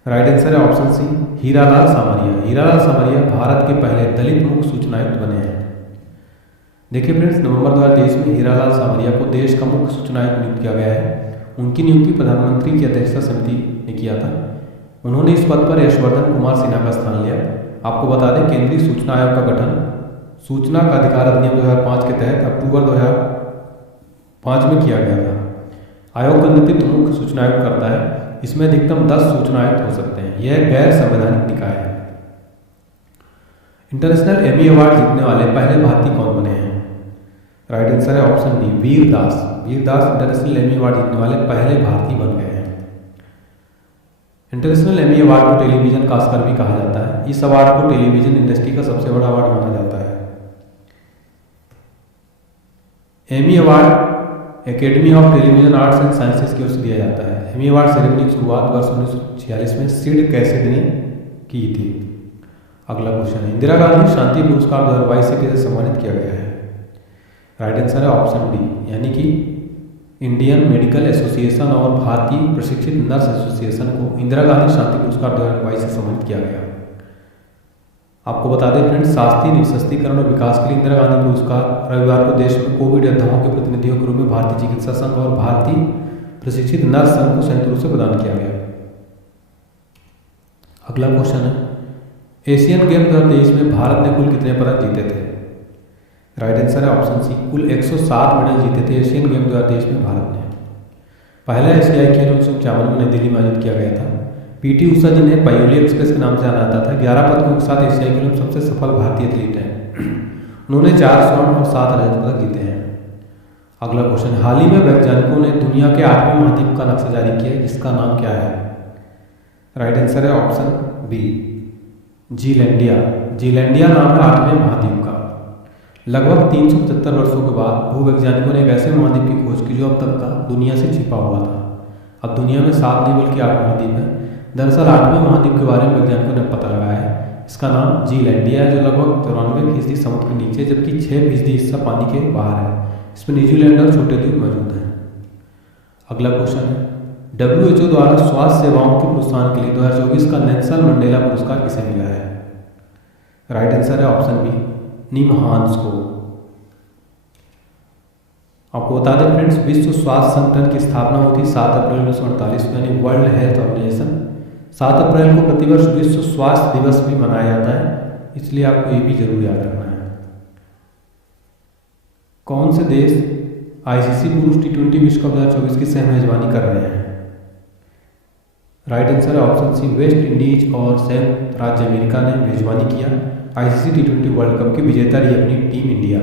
राइट आंसर है ऑप्शन सी, हीरालाल सामरिया। हीरालाल सामरिया भारत के पहले दलित मुख्य सूचना आयुक्त बने हैं। देखिए फ्रेंड्स, नवंबर 2023 में हीरालाल सामरिया को देश का मुख्य सूचना आयुक्त नियुक्त किया गया है। उनकी नियुक्ति प्रधानमंत्री की अध्यक्षता समिति ने किया था। उन्होंने इस पद पर यशवर्धन कुमार सिन्हा का स्थान लिया। आपको बता दें, केंद्रीय सूचना आयोग का गठन सूचना का अधिकार अधिनियम 2005 के तहत अक्टूबर 2005 में किया गया था। आयोग का नेतृत्व मुख्य सूचना आयोग करता है। इसमें अधिकतम 10 सूचना आयुक्त हो सकते हैं। यह गैर संवैधानिक निकाय है। इंटरनेशनल एमी अवार्ड जीतने वाले पहले भारतीय कौन बने हैं। राइट आंसर है ऑप्शन डी, वीर दास। वीर दास इंटरनेशनल एमी अवार्ड जीतने वाले पहले भारतीय बन गए हैं। इंटरनेशनल एमी अवार्ड को टेलीविजन का ऑस्कर भी कहा जाता है। इस अवार्ड को टेलीविजन इंडस्ट्री का सबसे बड़ा अवार्ड माना जाता है। Emmy award academy of television arts and sciences की ओर से दिया जाता है। एमी अवार्ड सेरेमनी की शुरुआत वर्ष 1946 में सिड कैसिडी ने की थी। अगला क्वेश्चन है, इंदिरा गांधी शांति पुरस्कार 2022 से किसे सम्मानित किया गया है। राइट आंसर है ऑप्शन डी, यानी कि इंडियन मेडिकल एसोसिएशन और भारतीय प्रशिक्षित नर्स एसोसिएशन को इंदिरा गांधी शांति पुरस्कार 2022 से सम्मानित किया गया। आपको बता दें फ्रेंड्स, शास्त्रीय निःशस्त्रीकरण और विकास के लिए इंदिरा गांधी पुरस्कार रविवार को देश में कोविड योद्धाओं के प्रतिनिधियों के रूप में भारतीय चिकित्सा संघ और भारतीय प्रशिक्षित नर्स संघ को संयुक्त रूप से प्रदान किया गया। अगला क्वेश्चन है, एशियन गेम 2023 में भारत ने कुल कितने पदक जीते थे। राइट आंसर है ऑप्शन सी, कुल 107 मेडल जीते थे एशियन गेम 2023 में भारत ने। पहला एशियाई खेल 1951 में नई दिल्ली में आयोजित किया गया था। पीटी उषा जी ने पायोली एक्सप्रेस के नाम से जाना जाता था। 11 पदकों के साथ एशियाई खेलों में सबसे सफल भारतीय एथलीट हैं। उन्होंने 4 स्वर्ण और 7 रजत पदक जीते हैं। अगला क्वेश्चन, हाल ही में वैज्ञानिकों ने दुनिया के 8वें महाद्वीप का नक्शा जारी किया है, जिसका नाम क्या है। राइट आंसर है ऑप्शन बी, जीलैंडिया। जीलैंडिया नाम है 8वें महाद्वीप का। लगभग 375 वर्षों के बाद भूवैज्ञानिकों ने एक ऐसे महाद्वीप की खोज की जो अब तक का दुनिया से छिपा हुआ था। अब दुनिया में 7 नहीं बल्कि 8 महाद्वीप है। दरअसल 8वें महाद्वीप के बारे में वैज्ञानिकों ने पता लगाया है। इसका नाम जीलैंडिया है, जो लगभग 93% समुद्र के नीचे जबकि 6% हिस्सा पानी के बाहर है। इसमें न्यूजीलैंड और छोटे द्वीप मौजूद हैं। अगला क्वेश्चन है, WHO द्वारा स्वास्थ्य सेवाओं के प्रोत्साहन के लिए 2024 का नेल्सन मंडेला पुरस्कार किसे मिला है। राइट आंसर है ऑप्शन बी, निमहांस को। आपको बता दें फ्रेंड्स, विश्व स्वास्थ्य संगठन की स्थापना हुई थी 7 अप्रैल 1948 में, यानी वर्ल्ड हेल्थ ऑर्गेनाइजेशन। 7 अप्रैल को प्रतिवर्ष विश्व स्वास्थ्य दिवस भी मनाया जाता है, इसलिए आपको ये भी जरूर याद रखना है। कौन से देश ICC पुरुष T20 विश्व कप 2024 की सह मेजबानी कर रहे हैं। राइट आंसर है ऑप्शन सी, वेस्ट इंडीज और संयुक्त राज्य अमेरिका ने मेजबानी किया ICC T20 वर्ल्ड कप की। विजेता रही अपनी टीम इंडिया।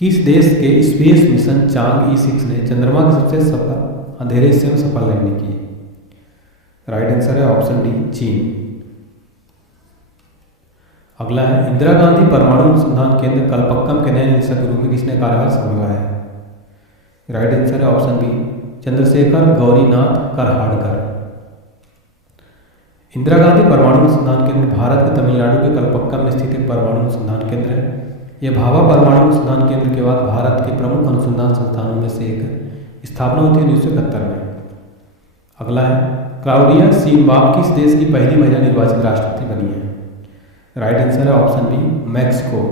किस देश के स्पेस मिशन चांग E6 ने चंद्रमा के सबसे सफल अंधेरे हिस्से में सफल लैंडिंग की? राइट आंसर है ऑप्शन डी, चीन। अगला है, इंदिरा गांधी परमाणु अनुसंधान केंद्र कलपक्कम के नए निदेशक के रूप में किसने कार्यभार संभाला है? राइट आंसर है ऑप्शन बी, चंद्रशेखर गौरीनाथ करहाड़कर। इंदिरा गांधी परमाणु अनुसंधान केंद्र भारत के तमिलनाडु के कलपक्कम में स्थित एक परमाणु अनुसंधान केंद्र है। यह भाभा परमाणु अनुसंधान केंद्र के बाद भारत के प्रमुख अनुसंधान संस्थानों में से एक स्थापना हुई थी 1971 में। अगला है, क्लाउडिया शीनबाम किस देश की पहली महिला निर्वाचित राष्ट्रपति बनी है? राइट आंसर है option B, Mexico.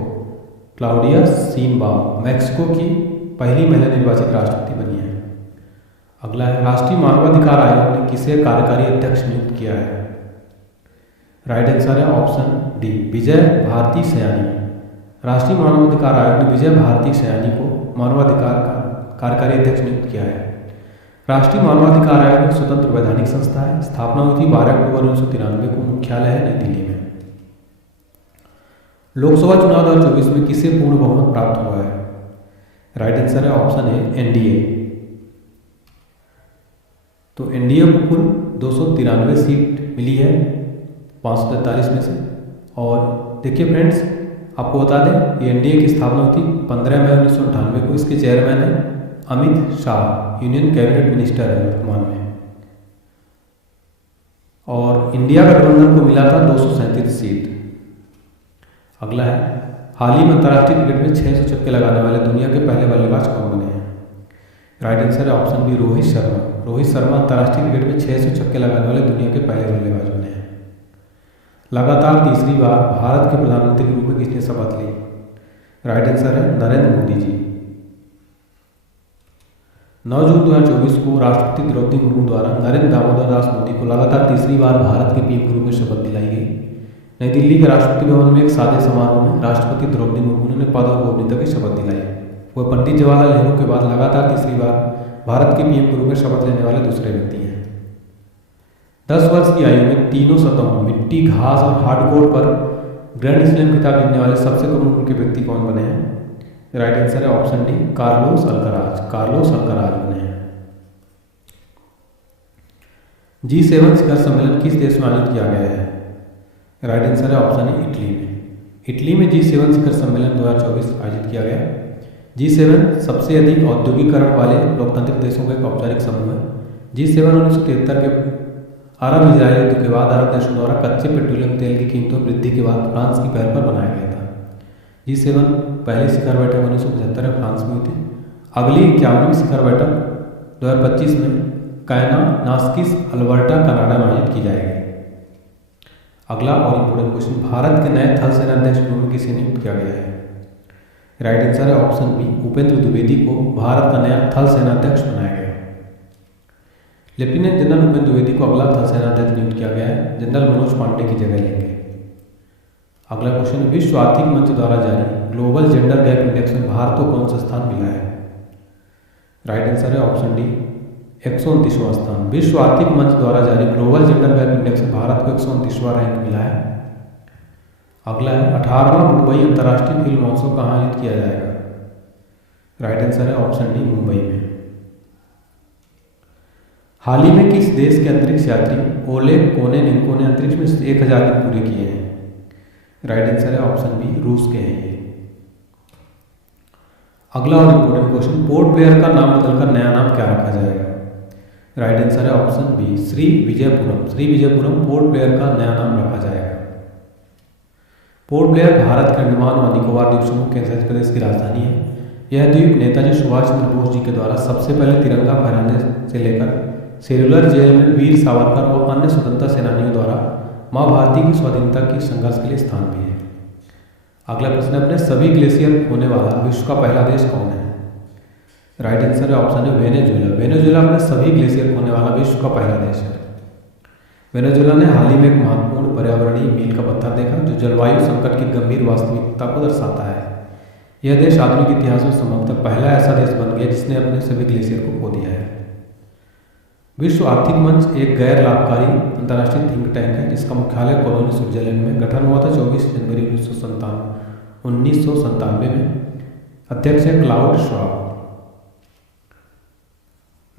Claudia Sheinbaum Mexico की पहली महिला निर्वाचित राष्ट्रपति बनी है। अगला है, राष्ट्रीय मानवाधिकार आयोग ने किसे कार्यकारी अध्यक्ष नियुक्त किया है? राइट आंसर है ऑप्शन डी, विजय भारती सयानी। राष्ट्रीय मानवाधिकार आयोग ने विजय भारती सयानी को मानवाधिकार का कार्यकारी अध्यक्ष नियुक्त किया है। राष्ट्रीय मानवाधिकार आयोग एक स्वतंत्र वैधानिक संस्था है। स्थापना हुई थी 12 अक्टूबर 1993 को। मुख्यालय है नई दिल्ली में। लोकसभा चुनाव 2024 में किसे पूर्ण बहुमत प्राप्त हुआ है? राइट आंसर है ऑप्शन ए, एनडीए। तो एनडीए को कुल 293 सीट मिली है 543 में से। और देखिए फ्रेंड्स, आपको बता दें ये एनडीए की स्थापना हुई थी 15 मई 1998 को। इसके चेयरमैन है Amit Shah, union cabinet minister है वर्तमान में। और इंडिया गठबंधन को मिला था 237 सीट। अगला है, हाल ही में अंतर्राष्ट्रीय क्रिकेट में 600 छक्के लगाने वाले दुनिया के पहले बल्लेबाज कौन बने हैं? राइट आंसर है ऑप्शन बी, रोहित शर्मा। रोहित शर्मा अंतर्राष्ट्रीय क्रिकेट में 600 छक्के लगाने वाले दुनिया के पहले बल्लेबाज बने हैं। लगातार तीसरी बार भारत के प्रधानमंत्री के रूप में किसने शपथ ली? राइट आंसर है नरेंद्र मोदी जी। 9 जून 2024 को राष्ट्रपति द्रौपदी मुर्मू द्वारा नरेंद्र दामोदर दास मोदी को लगातार तीसरी बार भारत के पीएम के रूप में शपथ दिलाई गई। नई दिल्ली के राष्ट्रपति भवन में एक सादे समारोह में राष्ट्रपति द्रौपदी मुर्मू ने पद और गोपनीयता की शपथ दिलाई। वह पंडित जवाहरलाल नेहरू के बाद लगातार तीसरी बार भारत के पीएम के रूप में शपथ लेने वाले दूसरे व्यक्ति हैं। 10 वर्ष की आयु में तीनों सतहों मिट्टी, घास और हार्डकोर्ट पर ग्रैंड स्लैम खिताब जीतने वाले सबसे कम उम्र के व्यक्ति कौन बने हैं? राइट आंसर है option D, Carlos Alcaraz. Carlos Alcaraz बने हैं। G7 शिखर सम्मेलन किस देश में आयोजित किया गया है? राइट आंसर है ऑप्शन ए, इटली में। इटली में G7 शिखर सम्मेलन 2024 आयोजित किया गया। G7 सबसे अधिक औद्योगिकरण वाले लोकतांत्रिक देशों का एक औपचारिक समूह है। G7 1973 के अरब इजरायल युद्ध के बाद अरब देशों द्वारा कच्चे पेट्रोलियम तेल की कीमतों में वृद्धि के बाद फ्रांस की पहल पर बनाया गया था। G7 पहली शिखर बैठक 1975 में फ्रांस में हुई थी। अगली 51वीं शिखर बैठक 2025 में कैना नास्किस अल्बर्टा कनाडा में आयोजित की जाएगी। अगला और इम्पोर्टेंट क्वेश्चन, भारत के नए थल सेनाध्यक्ष के रूप में किसे नियुक्त किया गया है? राइट आंसर है ऑप्शन बी, भूपेंद्र द्विवेदी को भारत का नया थल सेनाध्यक्ष बनाया गया। लेफ्टिनेंट जनरल भूपेंद्र द्विवेदी को अगला थल सेनाध्यक्ष नियुक्त किया गया है। जनरल मनोज पांडे की जगह लेंगे। अगला क्वेश्चन, विश्व आर्थिक मंच द्वारा जारी ग्लोबल जेंडर गैप इंडेक्स में भारत को कौन सा स्थान मिला है? राइट आंसर है ऑप्शन डी, 129वां स्थान। विश्व आर्थिक मंच द्वारा जारी ग्लोबल जेंडर गैप इंडेक्स में भारत को 129वां रैंक मिला है। अगला है, 18वां मुंबई अंतर्राष्ट्रीय फिल्म महोत्सव कहाँ आयोजित किया जाएगा? राइट आंसर है ऑप्शन डी, मुंबई में। हाल ही में किस देश के अंतरिक्ष यात्री ओलेग कोनेनिको ने अंतरिक्ष में 1000 दिन पूरे किए हैं? राइट आंसर है ऑप्शन बी, रूस के हैं ये। अगला और इम्पोर्टेंट क्वेश्चन, पोर्ट ब्लेयर का नाम बदलकर नया नाम क्या रखा जाएगा? राइट आंसर है ऑप्शन बी, श्री विजयपुरम। श्री विजयपुरम पोर्ट ब्लेयर का नया नाम रखा जाएगा। पोर्ट ब्लेयर भारत के अंडमान व निकोबार द्वीप समूह केंद्र शासित प्रदेश की राजधानी है। यह द्वीप नेताजी सुभाष चंद्र बोस जी के द्वारा सबसे पहले तिरंगा फहराने से लेकर सेलुलर जेल में वीर सावरकर और अन्य स्वतंत्रता सेनानियों द्वारा माँ भारती की स्वाधीनता की संघर्ष के लिए स्थान भी है। अगला प्रश्न, अपने सभी ग्लेशियर होने वाला विश्व का पहला देश कौन है? राइट आंसर है ऑप्शन है, वेनेजुएला। वेनेजुएला अपने सभी ग्लेशियर होने वाला विश्व का पहला देश है। वेनेजुएला ने हाल ही में एक महत्वपूर्ण पर्यावरणीय मील का पत्थर देखा जो जलवायु संकट की गंभीर वास्तविकता को दर्शाता है। यह देश आधुनिक इतिहास में संभवतः पहला ऐसा देश बन गया जिसने अपने सभी ग्लेशियर को खो दिया है। विश्व आर्थिक मंच एक गैर लाभकारी अंतर्राष्ट्रीय थिंक टैंक है जिसका मुख्यालय कोलोनी स्विट्जरलैंड में गठन हुआ था 24 जनवरी 1997 में। अध्यक्ष है क्लाउड श्वाब।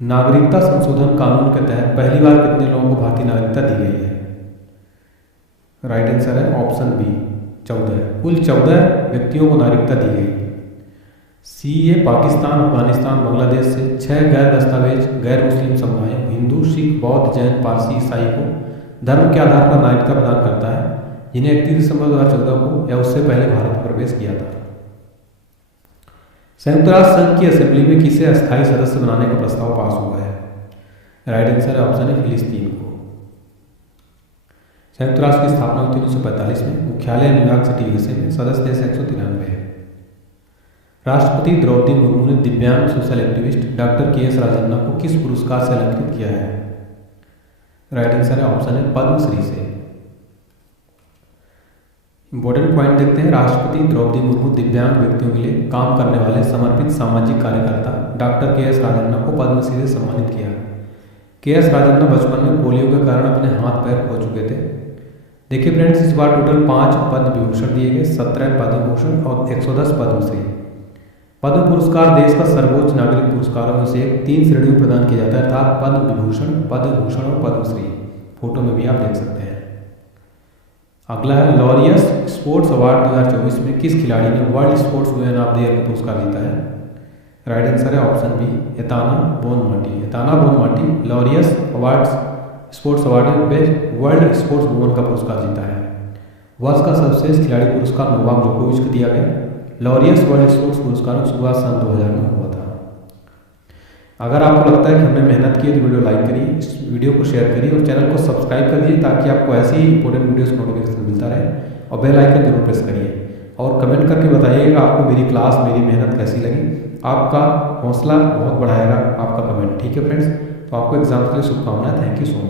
नागरिकता संशोधन कानून के तहत पहली बार कितने लोगों को भारतीय नागरिकता दी गई है? राइट आंसर है ऑप्शन बी 14। कुल 14 व्यक्तियों को नागरिकता दी गई। सीए पाकिस्तान, अफगानिस्तान, बांग्लादेश से 6 गैर दस्तावेज गैर मुस्लिम समुदायों हिंदू, सिख, बौद्ध, जैन, पारसी, ईसाई को धर्म के आधार पर नागरिकता प्रदान करता है, जिन्हें 31 दिसंबर 2014 को या उससे पहले भारत में प्रवेश किया था। संयुक्त राष्ट्र संघ की असेंबली में किसे अस्थायी सदस्य बनाने का प्रस्ताव पास हुआ है? राइट आंसर है ऑप्शन है फिलिस्तीन को। संयुक्त राष्ट्र की स्थापना हुई 1945 में। मुख्यालय न्यूयॉर्क सिटी यूएसए में। सदस्य देश 193 है। राष्ट्रपति द्रौपदी मुर्मू ने दिव्यांग सोशल एक्टिविस्ट डॉक्टर के एस राजन्ना को किस पुरस्कार से अलंकृत किया है? राइट आंसर है ऑप्शन है पद्मश्री से। इंपॉर्टेंट पॉइंट देखते हैं। राष्ट्रपति द्रौपदी मुर्मू दिव्यांग व्यक्तियों के लिए काम करने वाले समर्पित सामाजिक कार्यकर्ता डॉक्टर के एस राजन्ना को पद्मश्री से सम्मानित किया। के एस राजन्ना बचपन में पोलियो के कारण अपने हाथ पैर खो चुके थे। देखिए फ्रेंड्स, इस बार टोटल 5 पद्म विभूषण दिए गए, 17 पद्म भूषण और 110 पद्मश्री। पद्म पुरस्कार देश का सर्वोच्च नागरिक पुरस्कारों में से 3 श्रेणियों में प्रदान किया जाता है, अर्थात पद्म विभूषण, पद्म भूषण और पद्मश्री। फोटो में भी आप देख सकते हैं। अगला है लॉरियस स्पोर्ट्स अवार्ड 2024 में किस खिलाड़ी ने world sports women of the year का पुरस्कार जीता है? राइट आंसर है option B Aitana Bonmati. Aitana Bonmati Laureus awards sports award में बेस्ट वर्ल्ड स्पोर्ट्स वुमेन का पुरस्कार जीता है। वर्ष का सर्वश्रेष्ठ खिलाड़ी पुरस्कार नोवाक जोकोविच को दिया गया। लॉरियस वर्ल्ड स्पोर्ट्स पुरस्कारों की शुरुआत सन 2000 में हुआ था। अगर आपको लगता है कि हमने मेहनत की तो वीडियो लाइक करिए, इस वीडियो को शेयर करिए और चैनल को सब्सक्राइब कर दीजिए ताकि आपको ऐसी ही इंपॉर्टेंट वीडियोस नोटिफिकेशन मिलता रहे। और बेल आइकन जरूर प्रेस करिए और कमेंट करके बताइएगा आपको मेरी क्लास, मेरी मेहनत कैसी लगी। आपका हौसला बहुत बढ़ाएगा आपका कमेंट। ठीक है फ्रेंड्स, तो आपको एग्जाम के लिए शुभकामनाएं। Thank you so much.